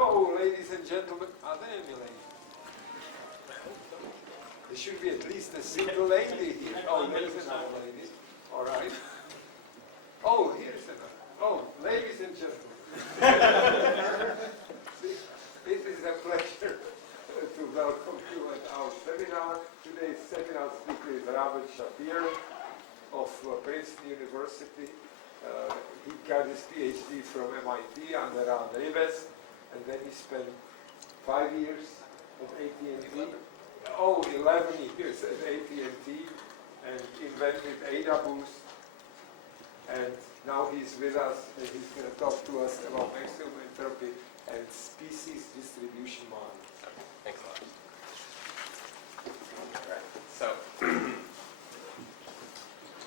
So, ladies and gentlemen, are there any ladies? There should be at least a single lady here. Oh, there's another lady. All right. Oh, here's another. Oh, ladies and gentlemen. It is a pleasure to welcome you at our seminar. Today's seminar speaker is Robert Schapire of Princeton University. He got his PhD from MIT under Ribes, and then he spent 5 years at AT&T. 11 years at AT&T, and invented ADA boost. And now he's with us, and he's going to talk to us about maximum entropy and species distribution models. Okay, thanks a lot. All right, so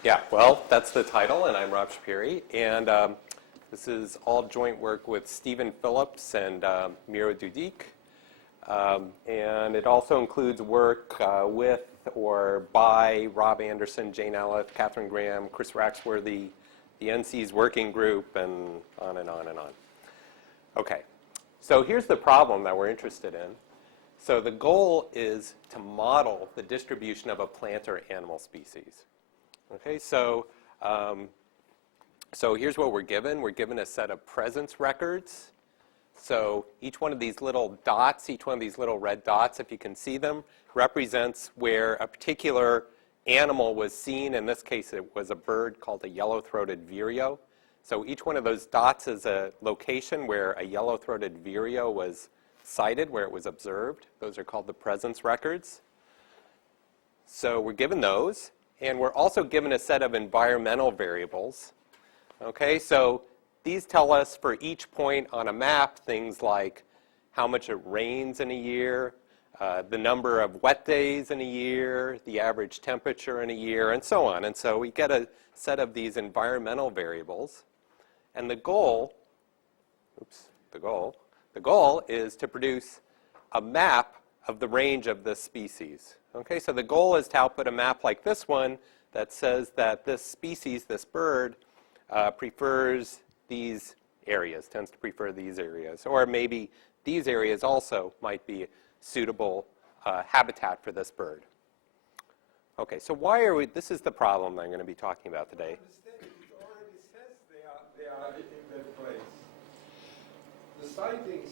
yeah, well, that's the title, and I'm Rob Schapire, and this is all joint work with Stephen Phillips and Miro Dudik. And it also includes work with or by Rob Anderson, Jane Elleth, Catherine Graham, Chris Raxworthy, the NC's working group, and on and on and on. Okay, so here's the problem that we're interested in. So the goal is to model the distribution of a plant or animal species. Okay, so here's what we're given. We're given a set of presence records. So each one of these little dots, each one of these little red dots, if you can see them, represents where a particular animal was seen. In this case, it was a bird called a yellow-throated vireo. So each one of those dots is a location where a yellow-throated vireo was sighted, where it was observed. Those are called the presence records. So we're given those, and we're also given a set of environmental variables. Okay, so these tell us for each point on a map things like how much it rains in a year, the number of wet days in a year, the average temperature in a year, and so on. And so we get a set of these environmental variables. And the goal is to produce a map of the range of this species. Okay, so the goal is to output a map like this one that says that this species, this bird, prefers these areas, tends to prefer these areas. Or maybe these areas also might be suitable habitat for this bird. Okay, so why are we, this is the problem I'm going to be talking about today. I understand it already says they are in their place. The sightings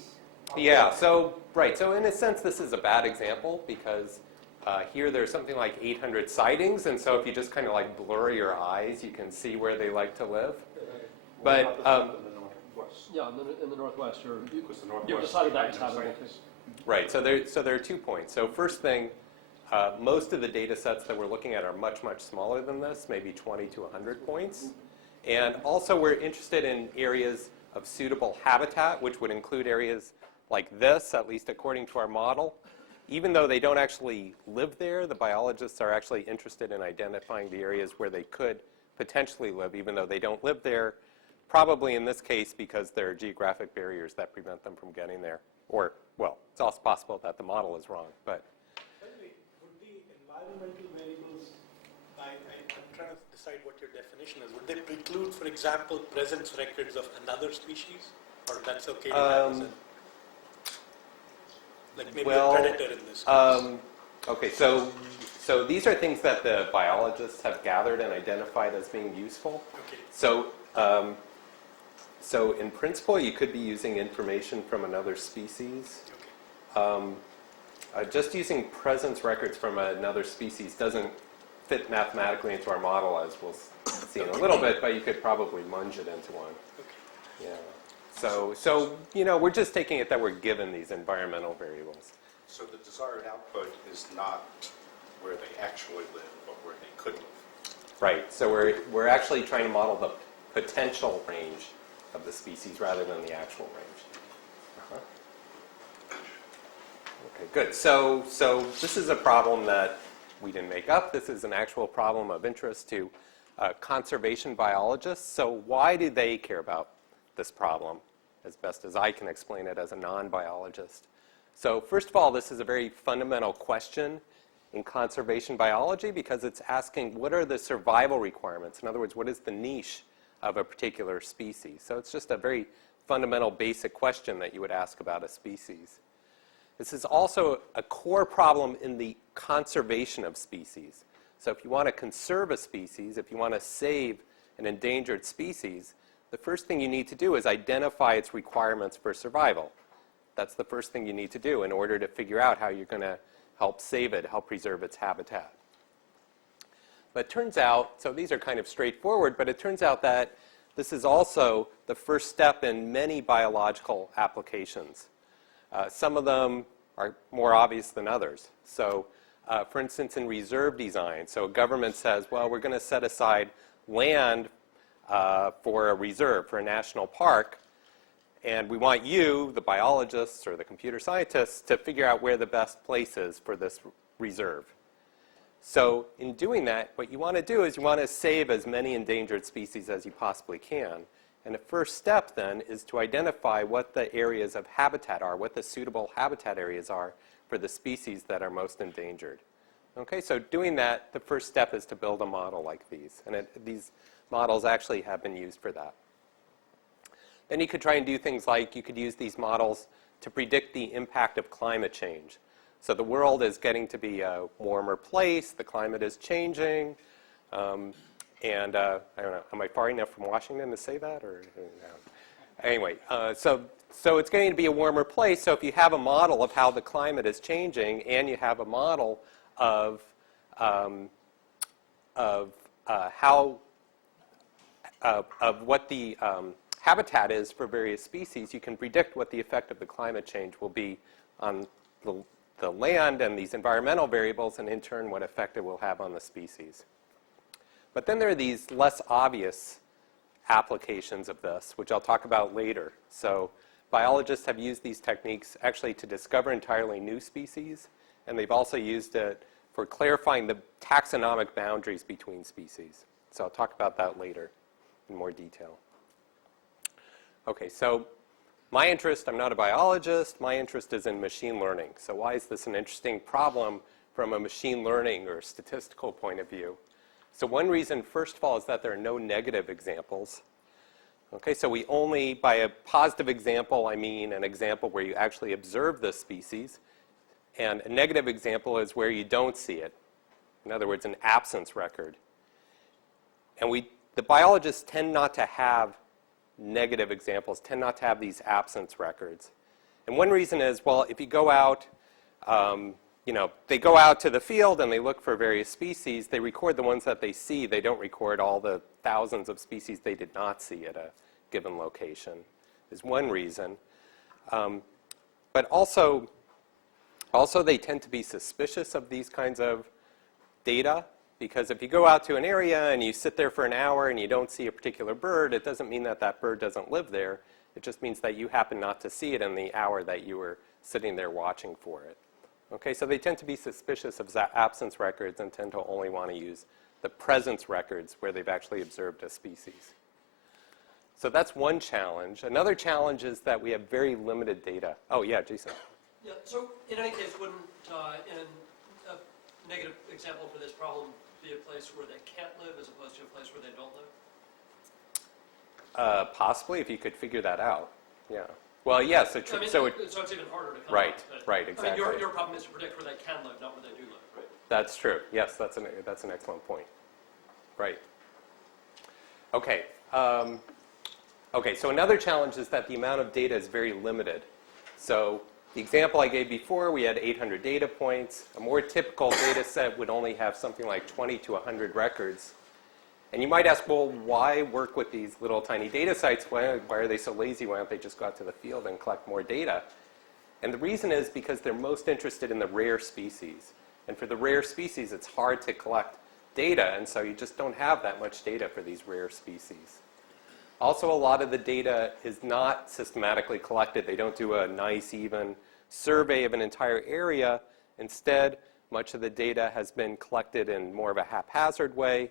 are Yeah, so, right, so in a sense this is a bad example because here there's something like 800 sightings, and so if you just kind of like blur your eyes, you can see where they like to live. But yeah, in the northwest, you've decided that was habitable. right, so there are 2 points. So first thing, most of the data sets that we're looking at are much, much smaller than this, maybe 20 to 100 points. And also we're interested in areas of suitable habitat, which would include areas like this, at least according to our model. Even though they don't actually live there, the biologists are actually interested in identifying the areas where they could potentially live, even though they don't live there. Probably in this case because there are geographic barriers that prevent them from getting there. Or, well, it's also possible that the model is wrong. But anyway, would the environmental variables, I'm trying to decide what your definition is. Would they preclude, for example, presence records of another species? Or that's okay to have as a, like maybe a predator in this case? Okay, so these are things that the biologists have gathered and identified as being useful. Okay. So in principle, you could be using information from another species. Okay. Just using presence records from another species doesn't fit mathematically into our model, as we'll see in a little bit, but you could probably munge it into one. Okay. Yeah. So you know, we're just taking it that we're given these environmental variables. So the desired output is not where they actually live, but where they could live. Right. So we're actually trying to model the potential range of the species rather than the actual range. Okay, good. So this is a problem that we didn't make up. This is an actual problem of interest to conservation biologists. So why do they care about this problem, as best as I can explain it as a non-biologist? So first of all, this is a very fundamental question in conservation biology because it's asking what are the survival requirements? In other words, what is the niche of a particular species? So it's just a very fundamental basic question that you would ask about a species. This is also a core problem in the conservation of species. So if you want to conserve a species, if you want to save an endangered species, the first thing you need to do is identify its requirements for survival. That's the first thing you need to do in order to figure out how you're going to help save it, help preserve its habitat. But it turns out, so these are kind of straightforward, but it turns out that this is also the first step in many biological applications. Some of them are more obvious than others. So, for instance, in reserve design, so a government says, well, we're going to set aside land for a reserve, for a national park, and we want you, the biologists or the computer scientists, to figure out where the best place is for this reserve. So in doing that, what you want to do is you want to save as many endangered species as you possibly can. And the first step then is to identify what the areas of habitat are, what the suitable habitat areas are for the species that are most endangered. Okay, so doing that, the first step is to build a model like these. And these models actually have been used for that. Then you could try and do things like you could use these models to predict the impact of climate change. So the world is getting to be a warmer place, the climate is changing, and I don't know, am I far enough from Washington to say that? Or no? Anyway, so it's getting to be a warmer place, so if you have a model of how the climate is changing and you have a model of what the habitat is for various species, you can predict what the effect of the climate change will be on the land and these environmental variables, and in turn what effect it will have on the species. But then there are these less obvious applications of this, which I'll talk about later. So biologists have used these techniques actually to discover entirely new species, and they've also used it for clarifying the taxonomic boundaries between species. So I'll talk about that later in more detail. Okay, so my interest, I'm not a biologist, my interest is in machine learning. So why is this an interesting problem from a machine learning or statistical point of view? So one reason, first of all, is that there are no negative examples. Okay, so we only, by a positive example, I mean an example where you actually observe the species. And a negative example is where you don't see it. In other words, an absence record. And the biologists tend not to have negative examples, tend not to have these absence records. And one reason is, well, if you go out, they go out to the field and they look for various species, they record the ones that they see, they don't record all the thousands of species they did not see at a given location, is one reason. But also they tend to be suspicious of these kinds of data, because if you go out to an area and you sit there for an hour and you don't see a particular bird, it doesn't mean that that bird doesn't live there. It just means that you happen not to see it in the hour that you were sitting there watching for it. Okay, so they tend to be suspicious of absence records and tend to only want to use the presence records where they've actually observed a species. So that's one challenge. Another challenge is that we have very limited data. Oh, yeah, Jason. Yeah, so in any case, wouldn't in a negative example for this problem be a place where they can't live as opposed to a place where they don't live? Possibly, if you could figure that out. Yeah. Well, yes. Yeah, so it's even harder to come right, up. Right, exactly. I mean, your problem is to predict where they can live, not where they do live, right? That's true. Yes, that's an excellent point. Right. Okay. Okay, so another challenge is that the amount of data is very limited. So the example I gave before, we had 800 data points. A more typical data set would only have something like 20 to 100 records. And you might ask, well, why work with these little tiny data sites? Why are they so lazy? Why don't they just go out to the field and collect more data? And the reason is because they're most interested in the rare species. And for the rare species, it's hard to collect data, and so you just don't have that much data for these rare species. Also, a lot of the data is not systematically collected. They don't do a nice, even survey of an entire area. Instead, much of the data has been collected in more of a haphazard way.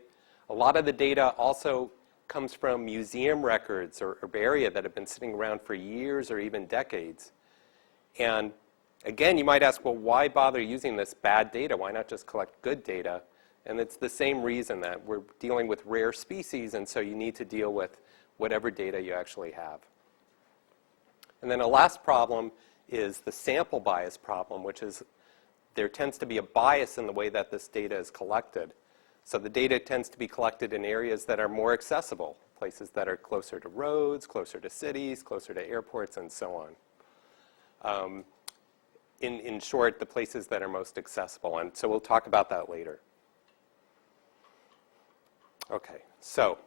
A lot of the data also comes from museum records or herbaria that have been sitting around for years or even decades. And again, you might ask, well, why bother using this bad data? Why not just collect good data? And it's the same reason that we're dealing with rare species, and so you need to deal with whatever data you actually have. And then a last problem is the sample bias problem, which is there tends to be a bias in the way that this data is collected. So the data tends to be collected in areas that are more accessible, places that are closer to roads, closer to cities, closer to airports, and so on. In short, the places that are most accessible. And so we'll talk about that later. Okay, so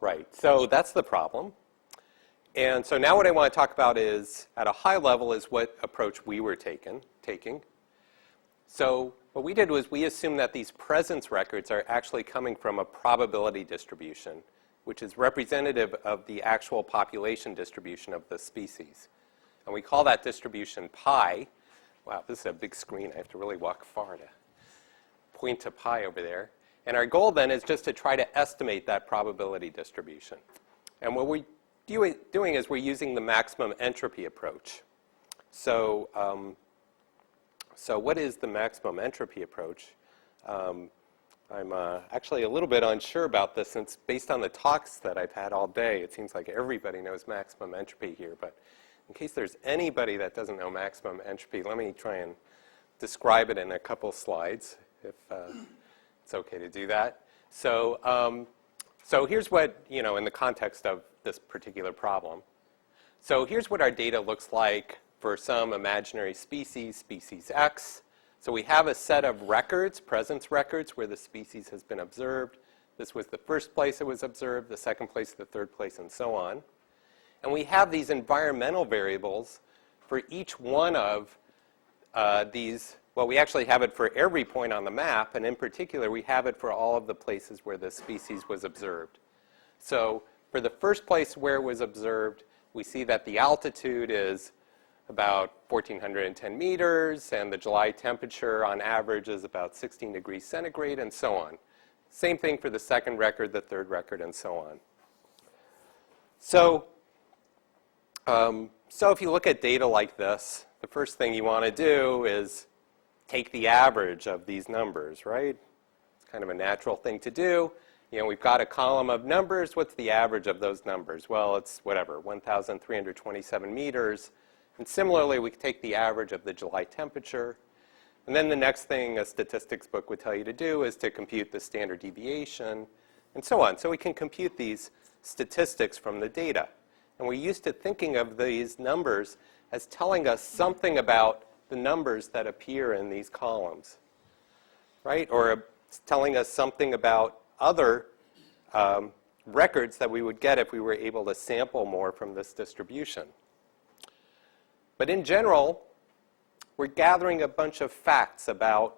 right, so that's the problem. And so now what I want to talk about is, at a high level, is what approach we were taking. So what we did was we assumed that these presence records are actually coming from a probability distribution, which is representative of the actual population distribution of the species. And we call that distribution pi. Wow, this is a big screen. I have to really walk far to point to pi over there. And our goal then is just to try to estimate that probability distribution. And what we're doing is we're using the maximum entropy approach. So, so what is the maximum entropy approach? I'm actually a little bit unsure about this, since based on the talks that I've had all day, it seems like everybody knows maximum entropy here. But in case there's anybody that doesn't know maximum entropy, let me try and describe it in a couple slides, if it's okay to do that. So, so here's what, in the context of this particular problem. So here's what our data looks like for some imaginary species, species X. So we have a set of records, presence records, where the species has been observed. This was the first place it was observed, the second place, the third place, and so on. And we have these environmental variables for each one of these. Well, we actually have it for every point on the map, and in particular, we have it for all of the places where the species was observed. So for the first place where it was observed, we see that the altitude is about 1,410 meters, and the July temperature on average is about 16 degrees centigrade, and so on. Same thing for the second record, the third record, and so on. So, so if you look at data like this, the first thing you want to do is take the average of these numbers, right? It's kind of a natural thing to do. We've got a column of numbers. What's the average of those numbers? Well, it's whatever, 1,327 meters. And similarly, we take the average of the July temperature. And then the next thing a statistics book would tell you to do is to compute the standard deviation, and so on. So we can compute these statistics from the data. And we're used to thinking of these numbers as telling us something about the numbers that appear in these columns, right? Or telling us something about other records that we would get if we were able to sample more from this distribution. But in general, we're gathering a bunch of facts about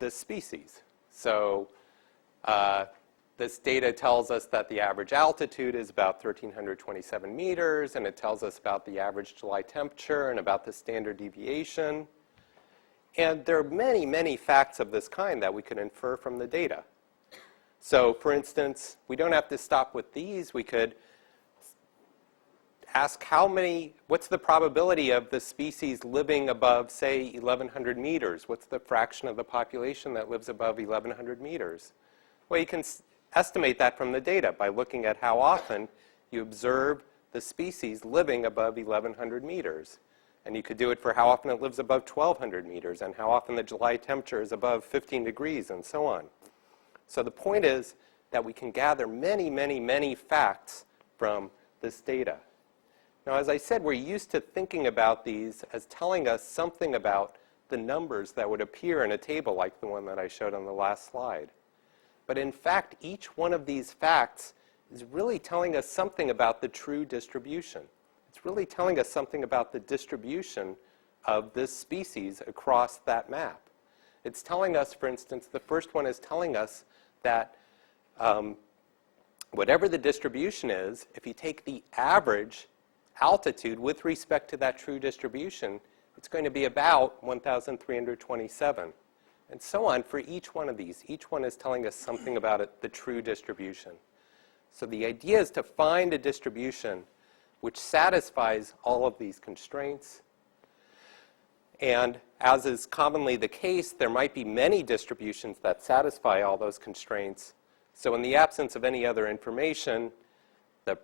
this species. So this data tells us that the average altitude is about 1,327 meters, and it tells us about the average July temperature and about the standard deviation. And there are many, many facts of this kind that we could infer from the data. So, for instance, we don't have to stop with these. We could ask what's the probability of the species living above, say, 1,100 meters? What's the fraction of the population that lives above 1,100 meters? Well, you can estimate that from the data by looking at how often you observe the species living above 1,100 meters. And you could do it for how often it lives above 1,200 meters and how often the July temperature is above 15 degrees and so on. So the point is that we can gather many, many, many facts from this data. Now, as I said, we're used to thinking about these as telling us something about the numbers that would appear in a table like the one that I showed on the last slide. But in fact, each one of these facts is really telling us something about the true distribution. It's really telling us something about the distribution of this species across that map. It's telling us, for instance, the first one is telling us that whatever the distribution is, if you take the average altitude with respect to that true distribution, it's going to be about 1,327. And so on for each one of these. Each one is telling us something about the true distribution. So the idea is to find a distribution which satisfies all of these constraints. And as is commonly the case, there might be many distributions that satisfy all those constraints. So in the absence of any other information, the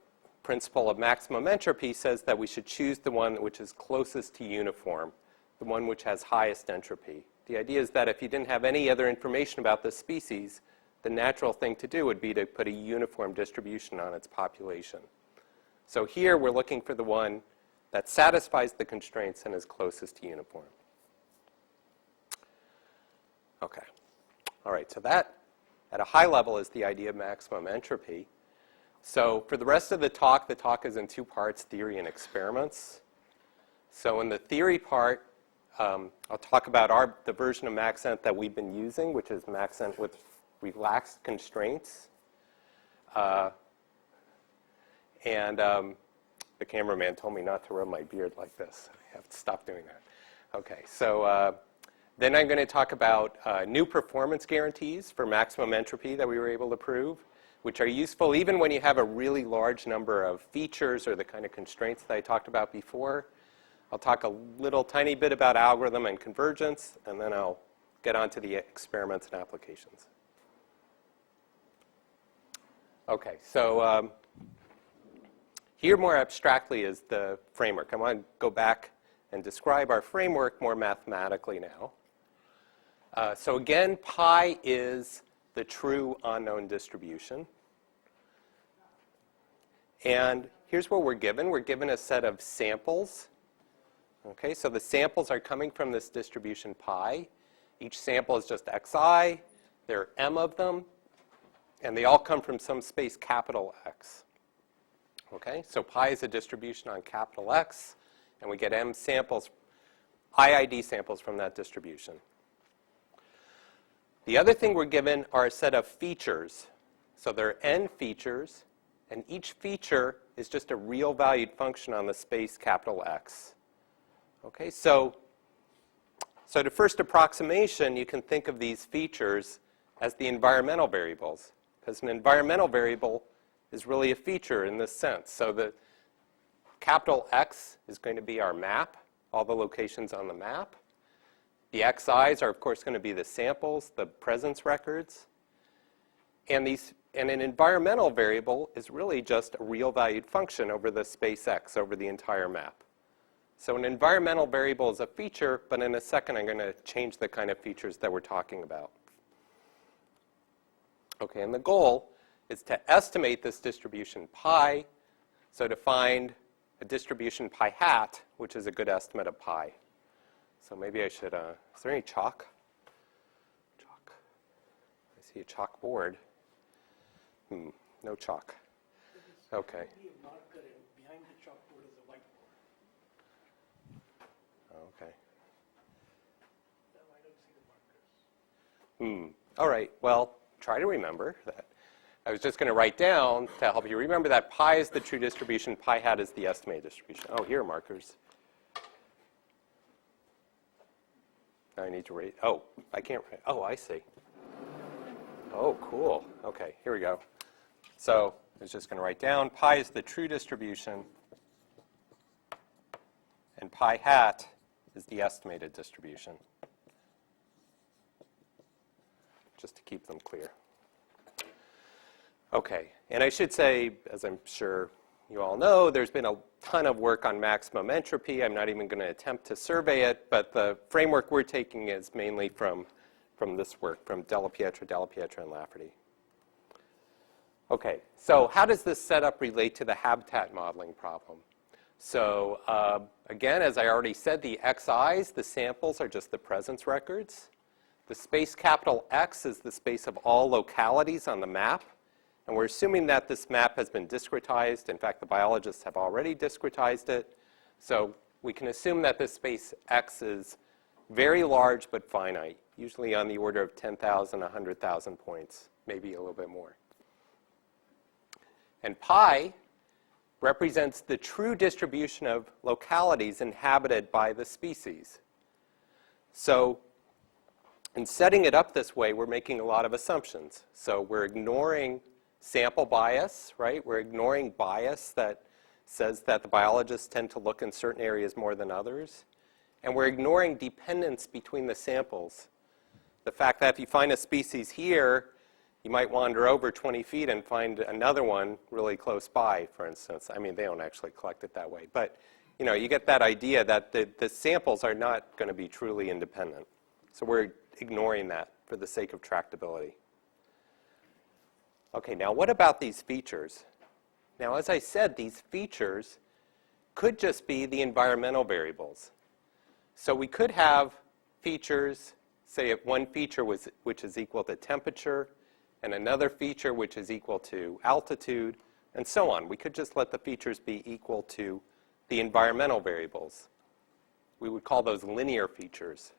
principle of maximum entropy says that we should choose the one which is closest to uniform, the one which has highest entropy. The idea is that if you didn't have any other information about this species, the natural thing to do would be to put a uniform distribution on its population. So here we're looking for the one that satisfies the constraints and is closest to uniform. Okay. All right, so that at a high level is the idea of maximum entropy. So for the rest of the talk is in two parts, theory and experiments. So in the theory part, I'll talk about the version of Maxent that we've been using, which is Maxent with relaxed constraints. The cameraman told me not to rub my beard like this. I have to stop doing that. Okay, so then I'm going to talk about new performance guarantees for maximum entropy that we were able to prove, which are useful even when you have a really large number of features or the kind of constraints that I talked about before. I'll talk a little tiny bit about algorithm and convergence, and then I'll get on to the experiments and applications. Okay, so here more abstractly is the framework. I want to go back and describe our framework more mathematically now. So again, pi is the true unknown distribution. And here's what we're given. We're given a set of samples. Okay, so the samples are coming from this distribution pi. Each sample is just xi. There are m of them. And they all come from some space capital X. Okay, so pi is a distribution on capital X. And we get m samples, IID samples from that distribution. The other thing we're given are a set of features. So there are n features. And each feature is just a real valued function on the space capital X. Okay, so to first approximation, you can think of these features as the environmental variables, because an environmental variable is really a feature in this sense. So the capital X is going to be our map, all the locations on the map. The xi's are, of course, going to be the samples, the presence records. And an environmental variable is really just a real valued function over the space X, over the entire map. So an environmental variable is a feature, but in a second I'm going to change the kind of features that we're talking about. Okay, and the goal is to estimate this distribution pi, so to find a distribution pi hat, which is a good estimate of pi. So maybe I should, is there any chalk? Chalk. I see a chalkboard. No chalk. Okay. Behind the chalkboard is a whiteboard. Okay. No, I don't see the markers. All right. Well, try to remember that. I was just going to write down to help you remember that pi is the true distribution, pi hat is the estimated distribution. Oh, here are markers. Now I need to write. Oh, I can't write. Oh, I see. Oh, cool. Okay, here we go. So I was just going to write down pi is the true distribution, and pi hat is the estimated distribution, just to keep them clear. Okay, and I should say, as I'm sure you all know, there's been a ton of work on maximum entropy. I'm not even going to attempt to survey it, but the framework we're taking is mainly from this work, from Della Pietra, and Lafferty. Okay, so how does this setup relate to the habitat modeling problem? So again, as I already said, the xi's, the samples, are just the presence records. The space capital X is the space of all localities on the map. And we're assuming that this map has been discretized. In fact, the biologists have already discretized it. So we can assume that this space X is very large but finite, usually on the order of 10,000, 100,000 points, maybe a little bit more. And pi represents the true distribution of localities inhabited by the species. So in setting it up this way, we're making a lot of assumptions. So we're ignoring sample bias, right? We're ignoring bias that says that the biologists tend to look in certain areas more than others. and we're ignoring dependence between the samples. The fact that if you find a species here, you might wander over 20 feet and find another one really close by, for instance. I mean, they don't actually collect it that way. But, you know, you get that idea that the samples are not going to be truly independent. So we're ignoring that for the sake of tractability. Okay, now what about these features? Now, as I said, these features could just be the environmental variables. So we could have features, say if one feature which is equal to temperature, and another feature which is equal to altitude, and so on. We could just let the features be equal to the environmental variables. We would call those linear features.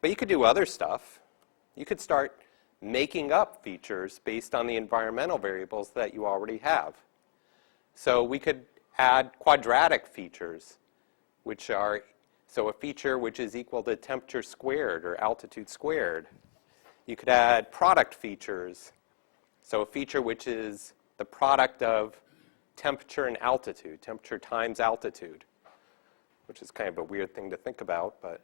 But you could do other stuff. You could start making up features based on the environmental variables that you already have. So we could add quadratic features, which are, so a feature which is equal to temperature squared or altitude squared. You could add product features, so a feature which is the product of temperature and altitude, temperature times altitude, which is kind of a weird thing to think about, but.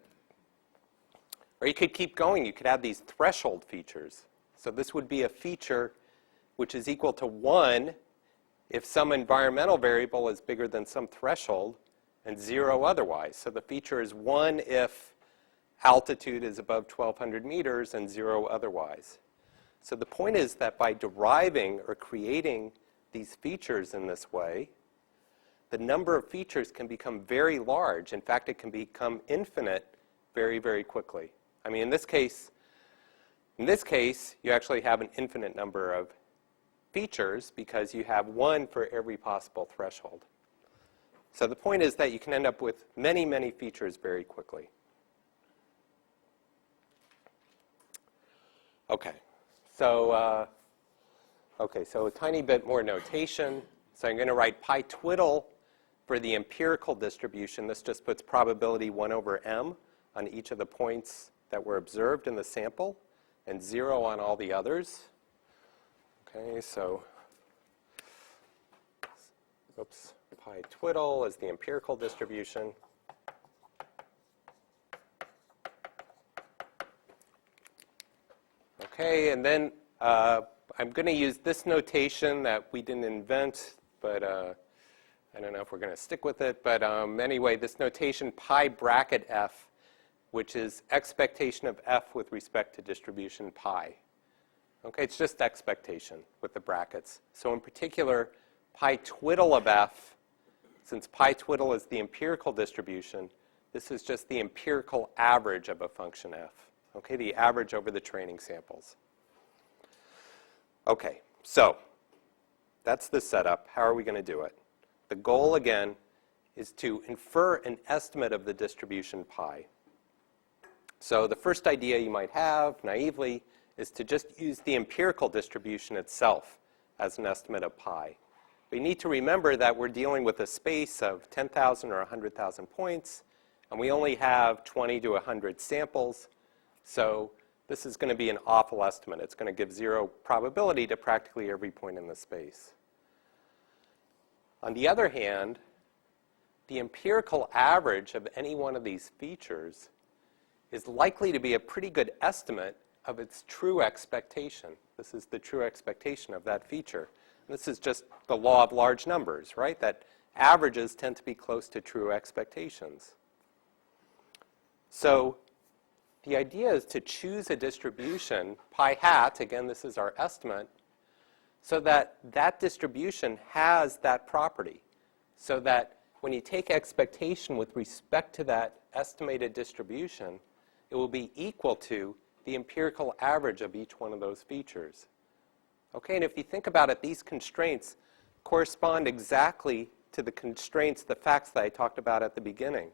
Or you could keep going. You could add these threshold features. So this would be a feature which is equal to 1 if some environmental variable is bigger than some threshold, and 0 otherwise. So the feature is 1 if altitude is above 1,200 meters and 0 otherwise. So the point is that by deriving or creating these features in this way, the number of features can become very large. In fact, it can become infinite very, very quickly. I mean, in this case, you actually have an infinite number of features because you have 1 for every possible threshold. So the point is that you can end up with many, many features very quickly. Okay, so a tiny bit more notation. So I'm going to write pi twiddle for the empirical distribution. This just puts probability 1 over m on each of the points that were observed in the sample, and 0 on all the others. Okay, so, oops, pi twiddle is the empirical distribution. Okay, and then I'm going to use this notation that we didn't invent, but I don't know if we're going to stick with it. But anyway, this notation pi bracket f, which is expectation of f with respect to distribution pi. Okay, it's just expectation with the brackets. So in particular, pi twiddle of f, since pi twiddle is the empirical distribution, this is just the empirical average of a function f. Okay, the average over the training samples. Okay, so that's the setup. How are we going to do it? The goal, again, is to infer an estimate of the distribution pi. So the first idea you might have, naively, is to just use the empirical distribution itself as an estimate of pi. We need to remember that we're dealing with a space of 10,000 or 100,000 points, and we only have 20 to 100 samples. So this is going to be an awful estimate. It's going to give 0 probability to practically every point in the space. On the other hand, the empirical average of any one of these features is likely to be a pretty good estimate of its true expectation. This is the true expectation of that feature. And this is just the law of large numbers, right? That averages tend to be close to true expectations. So the idea is to choose a distribution, pi hat, again, this is our estimate, so that that distribution has that property. So that when you take expectation with respect to that estimated distribution, it will be equal to the empirical average of each one of those features. Okay, and if you think about it, these constraints correspond exactly to the constraints, the facts that I talked about at the beginning.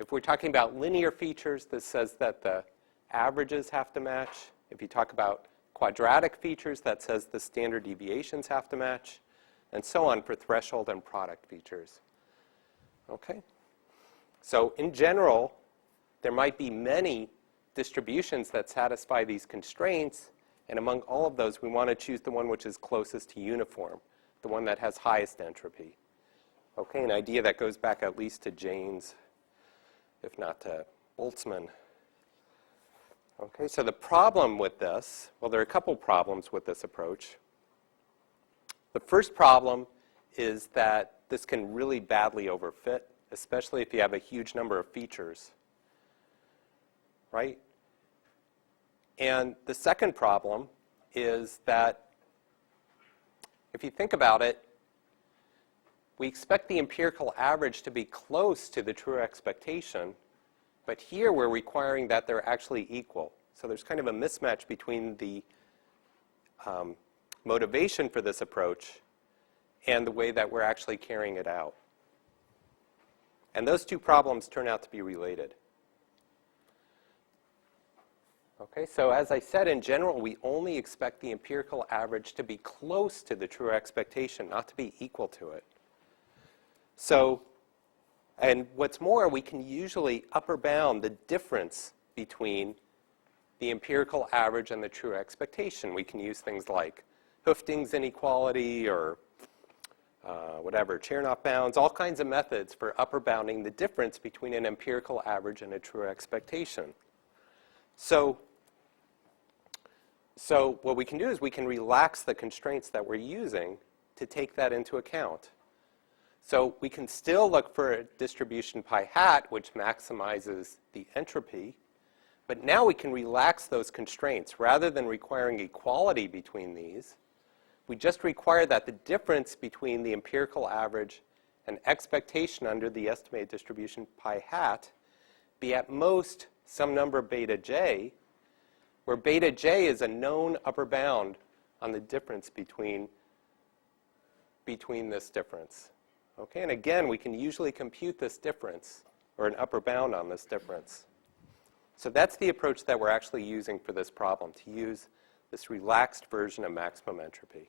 If we're talking about linear features, this says that the averages have to match. If you talk about quadratic features, that says the standard deviations have to match, and so on for threshold and product features. Okay? So in general, there might be many distributions that satisfy these constraints, and among all of those, we want to choose the one which is closest to uniform, the one that has highest entropy. Okay, an idea that goes back at least to Jaynes if not to Boltzmann. Okay, so the problem with this, well, there are a couple problems with this approach. The first problem is that this can really badly overfit, especially if you have a huge number of features, right? And the second problem is that if you think about it, we expect the empirical average to be close to the true expectation, but here we're requiring that they're actually equal. So there's kind of a mismatch between the motivation for this approach and the way that we're actually carrying it out. And those two problems turn out to be related. Okay, so as I said, in general, we only expect the empirical average to be close to the true expectation, not to be equal to it. So, and what's more, we can usually upper bound the difference between the empirical average and the true expectation. We can use things like Hopkins inequality or whatever, Chernoff bounds, all kinds of methods for upper bounding the difference between an empirical average and a true expectation. So what we can do is we can relax the constraints that we're using to take that into account. So we can still look for a distribution pi hat which maximizes the entropy, but now we can relax those constraints. Rather than requiring equality between these, we just require that the difference between the empirical average and expectation under the estimated distribution pi hat be at most some number beta j, where beta j is a known upper bound on the difference between this difference. Okay, and again, we can usually compute this difference, or an upper bound on this difference. So that's the approach that we're actually using for this problem, to use this relaxed version of maximum entropy.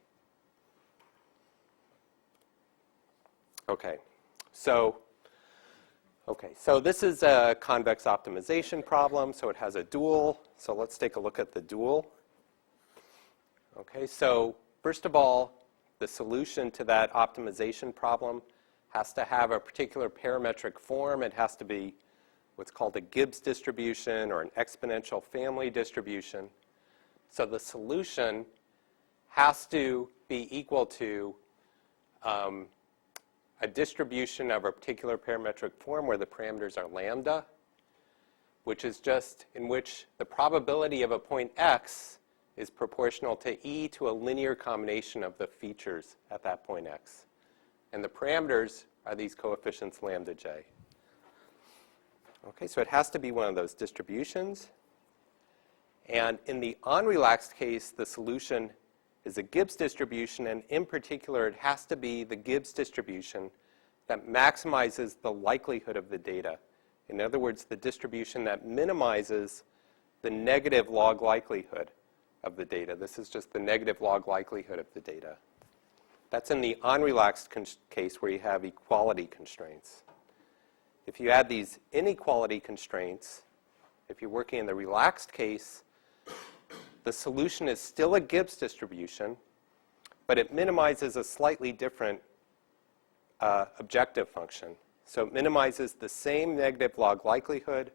Okay, so this is a convex optimization problem, so it has a dual. So let's take a look at the dual. Okay, so first of all, the solution to that optimization problem has to have a particular parametric form. It has to be what's called a Gibbs distribution or an exponential family distribution. So the solution has to be equal to a distribution of a particular parametric form where the parameters are lambda, which is just in which the probability of a point x is proportional to e to a linear combination of the features at that point x. And the parameters are these coefficients lambda j. Okay, so it has to be one of those distributions. And in the unrelaxed case, the solution is a Gibbs distribution, and in particular, it has to be the Gibbs distribution that maximizes the likelihood of the data. In other words, the distribution that minimizes the negative log likelihood of the data. This is just the negative log likelihood of the data. That's in the unrelaxed case where you have equality constraints. If you add these inequality constraints, if you're working in the relaxed case, the solution is still a Gibbs distribution, but it minimizes a slightly different objective function. So it minimizes the same negative log likelihood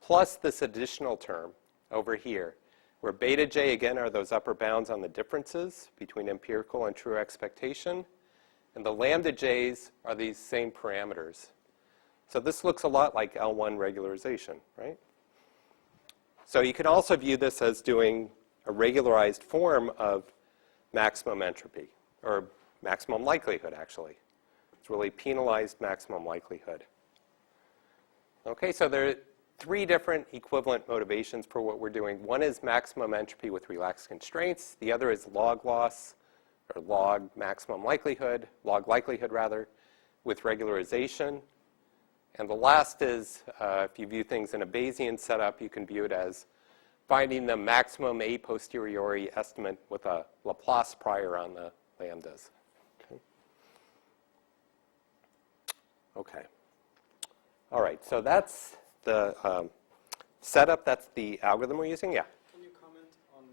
plus this additional term over here, where beta j, again, are those upper bounds on the differences between empirical and true expectation, and the lambda j's are these same parameters. So this looks a lot like L1 regularization, right? So you can also view this as doing a regularized form of maximum entropy, or maximum likelihood, actually. It's really penalized maximum likelihood. Okay, so there are three different equivalent motivations for what we're doing. One is maximum entropy with relaxed constraints. The other is log loss, or log maximum likelihood, log likelihood rather, with regularization. And the last is, if you view things in a Bayesian setup, you can view it as finding the maximum a posteriori estimate with a Laplace prior on the lambdas. Okay. All right, so that's the setup, that's the algorithm we're using, yeah? Can you comment on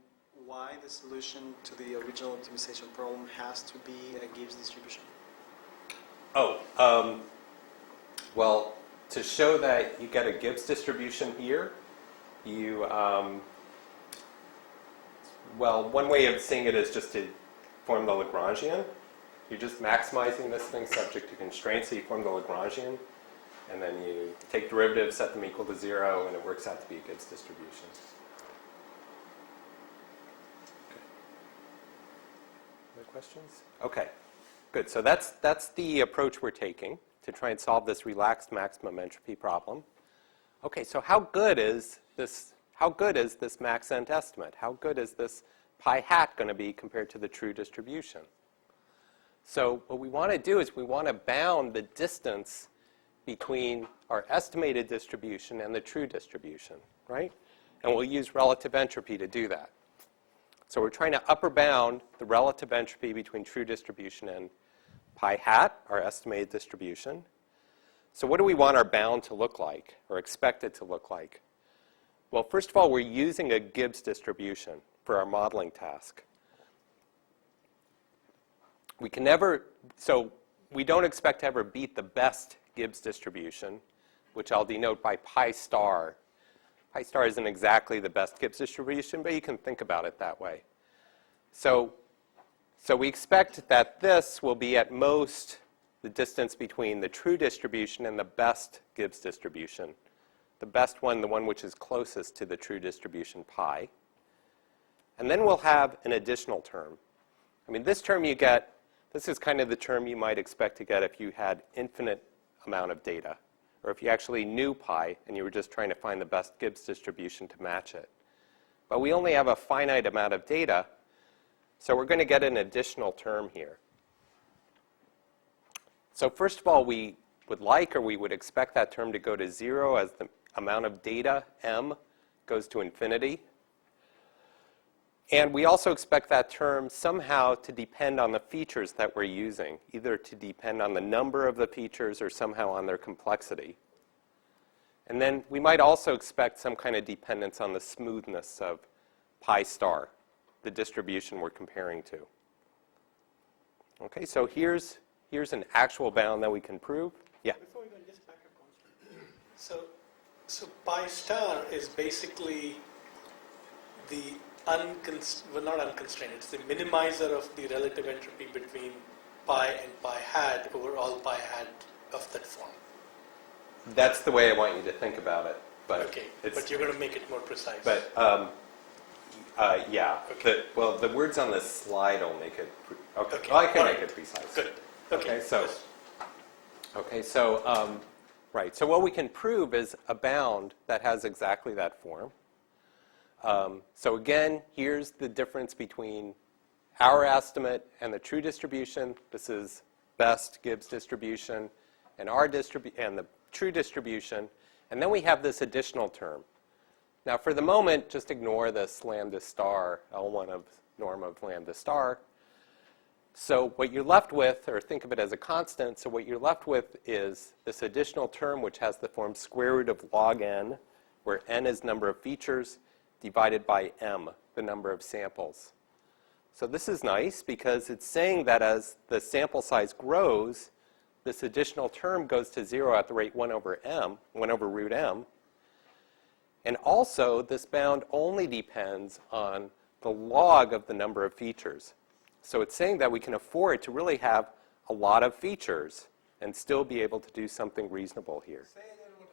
why the solution to the original optimization problem has to be a Gibbs distribution? Oh, well, to show that you get a Gibbs distribution here, you, well, one way of seeing it is just to form the Lagrangian. You're just maximizing this thing subject to constraints, so you form the Lagrangian, and then you take derivatives, set them equal to 0, and it works out to be a Gibbs distribution. Okay. Other questions? Okay, good. So that's the approach we're taking to try and solve this relaxed maximum entropy problem. Okay, so how good is this max ent estimate? How good is this pi hat going to be compared to the true distribution? So what we want to do is we want to bound the distance between our estimated distribution and the true distribution, right? And we'll use relative entropy to do that. So we're trying to upper bound the relative entropy between true distribution and pi hat, our estimated distribution. So what do we want our bound to look like, or expect it to look like? Well, first of all, we're using a Gibbs distribution for our modeling task. We can never, so we don't expect to ever beat the best Gibbs distribution, which I'll denote by pi star. Pi star isn't exactly the best Gibbs distribution, but you can think about it that way. So we expect that this will be at most the distance between the true distribution and the best Gibbs distribution. The best one, the one which is closest to the true distribution pi. And then we'll have an additional term. I mean, this term you get, this is kind of the term you might expect to get if you had infinite amount of data, or if you actually knew pi and you were just trying to find the best Gibbs distribution to match it. But we only have a finite amount of data, so we're going to get an additional term here. So first of all, we would like, or we would expect that term to go to 0 as the amount of data, m, goes to infinity. And we also expect that term somehow to depend on the features that we're using, either to depend on the number of the features or somehow on their complexity. And then we might also expect some kind of dependence on the smoothness of pi star, the distribution we're comparing to. Okay, so here's an actual bound that we can prove. Yeah? Before we go, just back up. So pi star is basically the not unconstrained, it's the minimizer of the relative entropy between pi and pi hat over all pi hat of that form. That's the way I want you to think about it. But okay, but you're going to make it more precise. But yeah. Okay. Well, the words on this slide will make it. Okay. Okay. Well, I can All make right. it precise. Good. Okay. Right. So what we can prove is a bound that has exactly that form. So again, here's the difference between our estimate and the true distribution. This is best Gibbs distribution, and the true distribution. And then we have this additional term. Now, for the moment, just ignore this lambda star, L1 of norm of lambda star. So what you're left with, or think of it as a constant, so what you're left with is this additional term which has the form square root of log n, where n is number of features, divided by m, the number of samples. So this is nice because it's saying that as the sample size grows, this additional term goes to 0 at the rate 1 over root m. And also, this bound only depends on the log of the number of features. So it's saying that we can afford to really have a lot of features and still be able to do something reasonable here. Say again what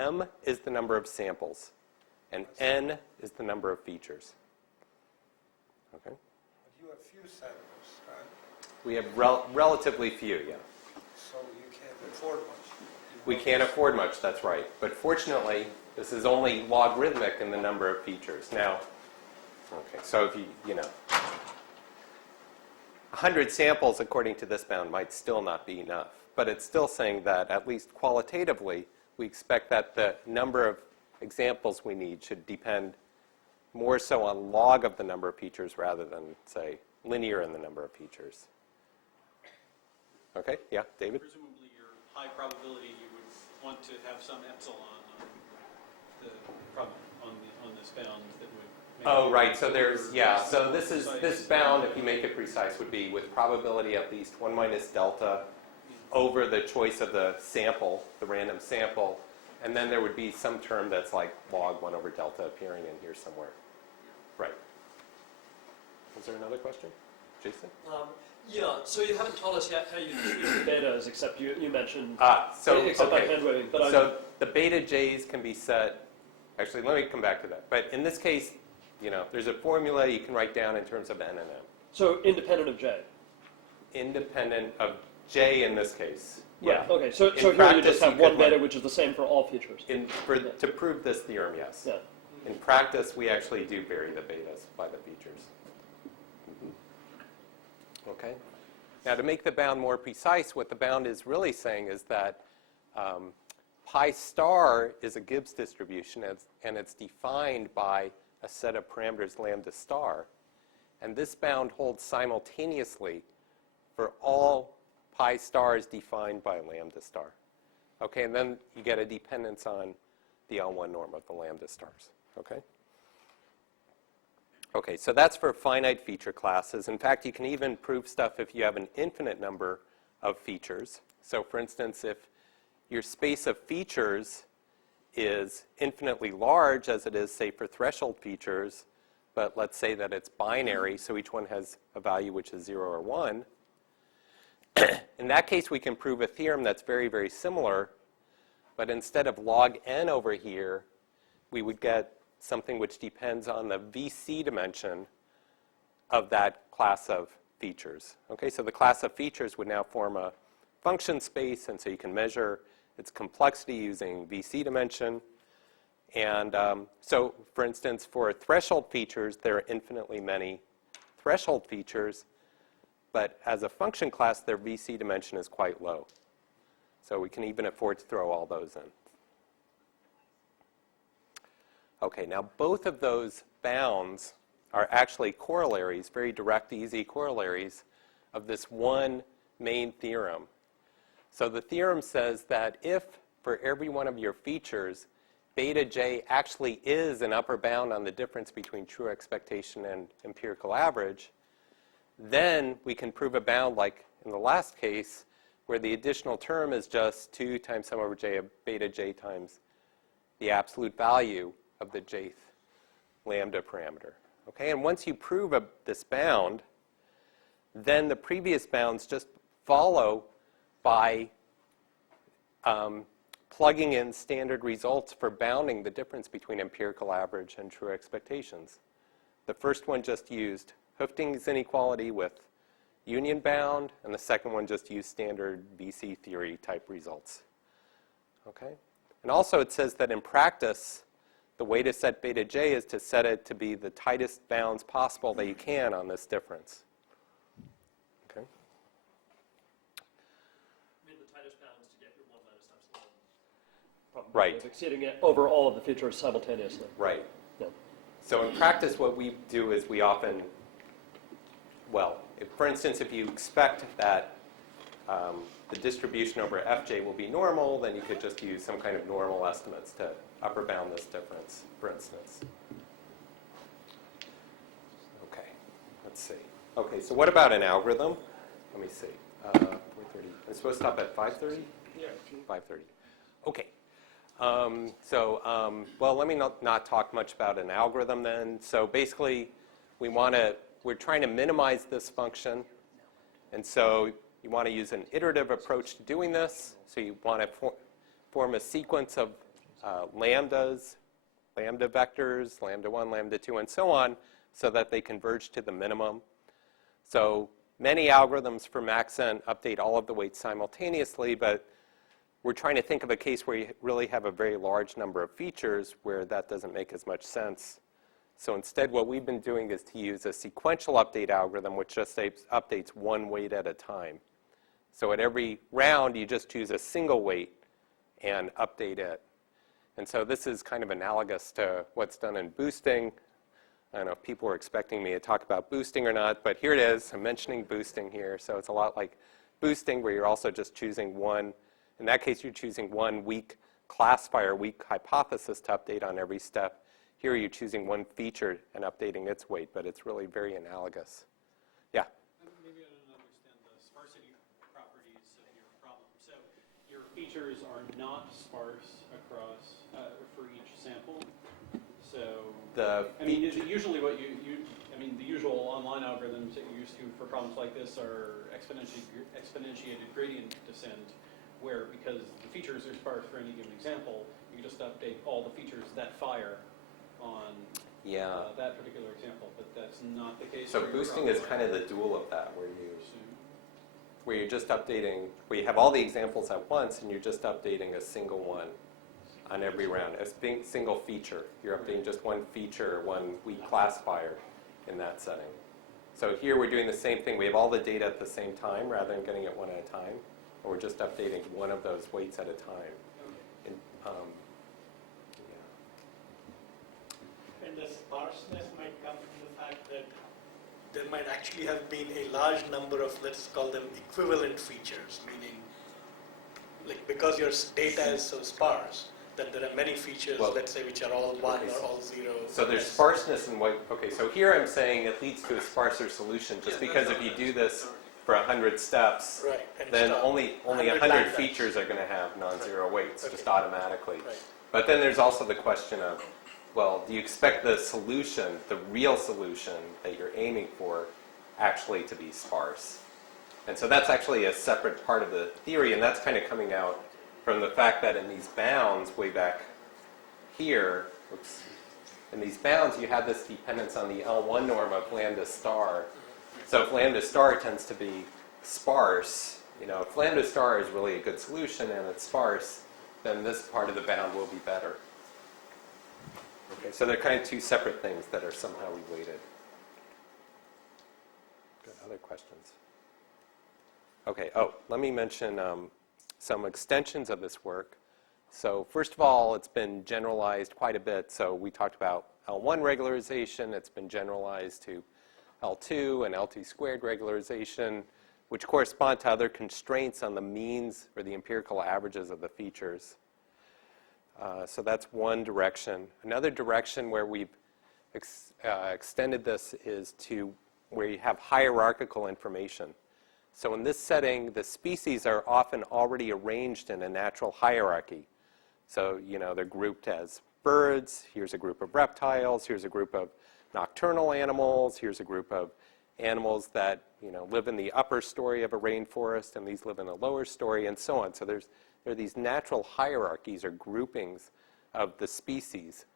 m is. M is the number of samples, and n is the number of features. Okay? But you have few samples, right? We have relatively few, yeah. So you can't afford much. We can't afford much, that's right. But fortunately, this is only logarithmic in the number of features. Now, okay, so if you know, 100 samples according to this bound might still not be enough. But it's still saying that, at least qualitatively, we expect that the number of examples we need should depend more so on log of the number of features rather than, say, linear in the number of features. Okay, yeah, David? Presumably your high probability you would want to have some epsilon on this bound that would make Oh, it right, so there's, yeah, so more this is, precise. this bound, if you make it precise, would be with probability at least 1 minus delta over the choice of the sample, the random sample, and then there would be some term that's like log 1 over delta appearing in here somewhere. Right. Was there another question? Jason? Yeah, so you haven't told us yet how you choose the betas, except you mentioned, except by hand waving. But So the beta j's can be set, actually let me come back to that. But in this case, there's a formula you can write down in terms of n and m. So independent of j. Independent of j in this case. Yeah. Okay. So In here you practice, just have you one could beta, write- which is the same for all features. To prove this theorem, yes. Yeah. In practice, we actually do vary the betas by the features. Okay. Now, to make the bound more precise, what the bound is really saying is that pi star is a Gibbs distribution, and it's defined by a set of parameters lambda star. And this bound holds simultaneously for all pi stars defined by lambda star. Okay, and then you get a dependence on the L1 norm of the lambda stars. Okay? Okay, so that's for finite feature classes. In fact, you can even prove stuff if you have an infinite number of features. So for instance, if your space of features is infinitely large, as it is, say, for threshold features, but let's say that it's binary, so each one has a value which is 0 or 1, in that case, we can prove a theorem that's very, very similar, but instead of log n over here, we would get something which depends on the VC dimension of that class of features. Okay, so the class of features would now form a function space, and so you can measure its complexity using VC dimension. And so, for instance, for threshold features, there are infinitely many threshold features, but as a function class, their VC dimension is quite low. So we can even afford to throw all those in. Okay, now both of those bounds are actually corollaries, very direct, easy corollaries of this one main theorem. So the theorem says that if for every one of your features, beta j actually is an upper bound on the difference between true expectation and empirical average, then we can prove a bound like in the last case, where the additional term is just 2 times sum over j of beta j times the absolute value of the jth lambda parameter. Okay, and once you prove this bound, then the previous bounds just follow by plugging in standard results for bounding the difference between empirical average and true expectations. The first one just used Hopkins inequality with union bound, and the second one just used standard VC theory type results. Okay? And also it says that in practice, the way to set beta j is to set it to be the tightest bounds possible that you can on this difference. Okay? I mean, the tightest bound is to get your 1 minus epsilon probability Right. of exceeding it over all of the features simultaneously. Right. Yeah. So in practice, what we do is we often, for instance, if you expect that the distribution over fj will be normal, then you could just use some kind of normal estimates to upper bound this difference, for instance. Okay, let's see. Okay, so what about an algorithm? Let me see. 4:30. I'm supposed to stop at 5:30? Yeah. 5:30. Okay. Let me not talk much about an algorithm then. So basically, we're trying to minimize this function. And so you want to use an iterative approach to doing this. So you want to form a sequence of lambdas, lambda vectors, lambda 1, lambda 2, and so on, so that they converge to the minimum. So many algorithms for maxent update all of the weights simultaneously, but we're trying to think of a case where you really have a very large number of features where that doesn't make as much sense. So instead, what we've been doing is to use a sequential update algorithm, which just updates one weight at a time. So at every round, you just choose a single weight and update it. And so this is kind of analogous to what's done in boosting. I don't know if people were expecting me to talk about boosting or not, but here it is. I'm mentioning boosting here. So it's a lot like boosting, where you're also just choosing one. In that case, you're choosing one weak classifier, weak hypothesis to update on every step. Here you're choosing one feature and updating its weight, but it's really very analogous. Yeah? Maybe I don't understand the sparsity properties of your problem. features are not sparse across for each sample. So, I mean, usually what I mean, the usual online algorithms that you're used to for problems like this are exponentiated gradient descent, where because the features are sparse for any given example, you just update all the features that fire on that particular example, but that's not the case. So boosting is kind of the dual of that, where you're just updating, where you have all the examples at once and you're just updating a single one on every round, a single feature. You're updating just one feature, one weak classifier in that setting. So here we're doing the same thing. We have all the data at the same time rather than getting it one at a time. And we're just updating one of those weights at a time. And, And the sparseness might come from the fact that there might actually have been a large number of, let's call them equivalent features, meaning like because your data is so sparse that there are many features, let's say, which are all 1 or all 0. So there's sparseness in what, okay, so here I'm saying it leads to a sparser solution just because if you do this for 100 steps, Right, and then stop. only 100 lambdas. features are going to have non-zero weights, Okay. just automatically. Right. But then there's also the question of, well, do you expect the solution, the real solution that you're aiming for, actually to be sparse? And so that's actually a separate part of the theory, and that's kind of coming out from the fact that in these bounds, way back here, in these bounds you have this dependence on the L1 norm of lambda star. So if lambda star tends to be sparse, if lambda star is really a good solution and it's sparse, then this part of the bound will be better. Okay, so they're kind of two separate things that are somehow related. Good, other questions? Okay, let me mention some extensions of this work. So first of all, it's been generalized quite a bit. So we talked about L1 regularization. It's been generalized to L2 and L2 squared regularization, which correspond to other constraints on the means or the empirical averages of the features. So that's one direction. Another direction where we've extended this is to where you have hierarchical information. So in this setting, the species are often already arranged in a natural hierarchy. So, they're grouped as birds. Here's a group of reptiles. Here's a group of nocturnal animals. Here's a group of animals that, live in the upper story of a rainforest, and these live in the lower story, and so on. So there are these natural hierarchies or groupings of the species.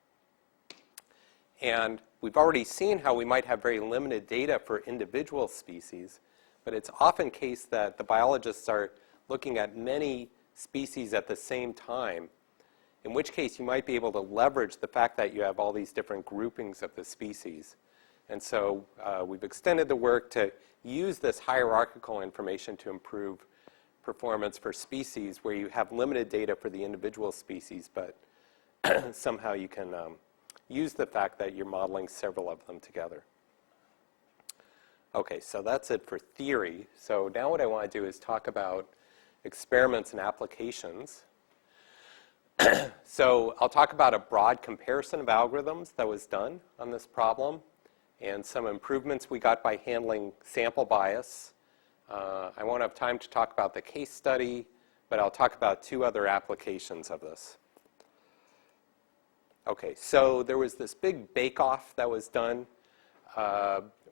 And we've already seen how we might have very limited data for individual species, but it's often the case that the biologists are looking at many species at the same time, in which case you might be able to leverage the fact that you have all these different groupings of the species. And so we've extended the work to use this hierarchical information to improve performance for species where you have limited data for the individual species, but somehow you can use the fact that you're modeling several of them together. Okay, so that's it for theory. So now what I want to do is talk about experiments and applications. So I'll talk about a broad comparison of algorithms that was done on this problem and some improvements we got by handling sample bias. I won't have time to talk about the case study, but I'll talk about two other applications of this. Okay, so there was this big bake-off that was done,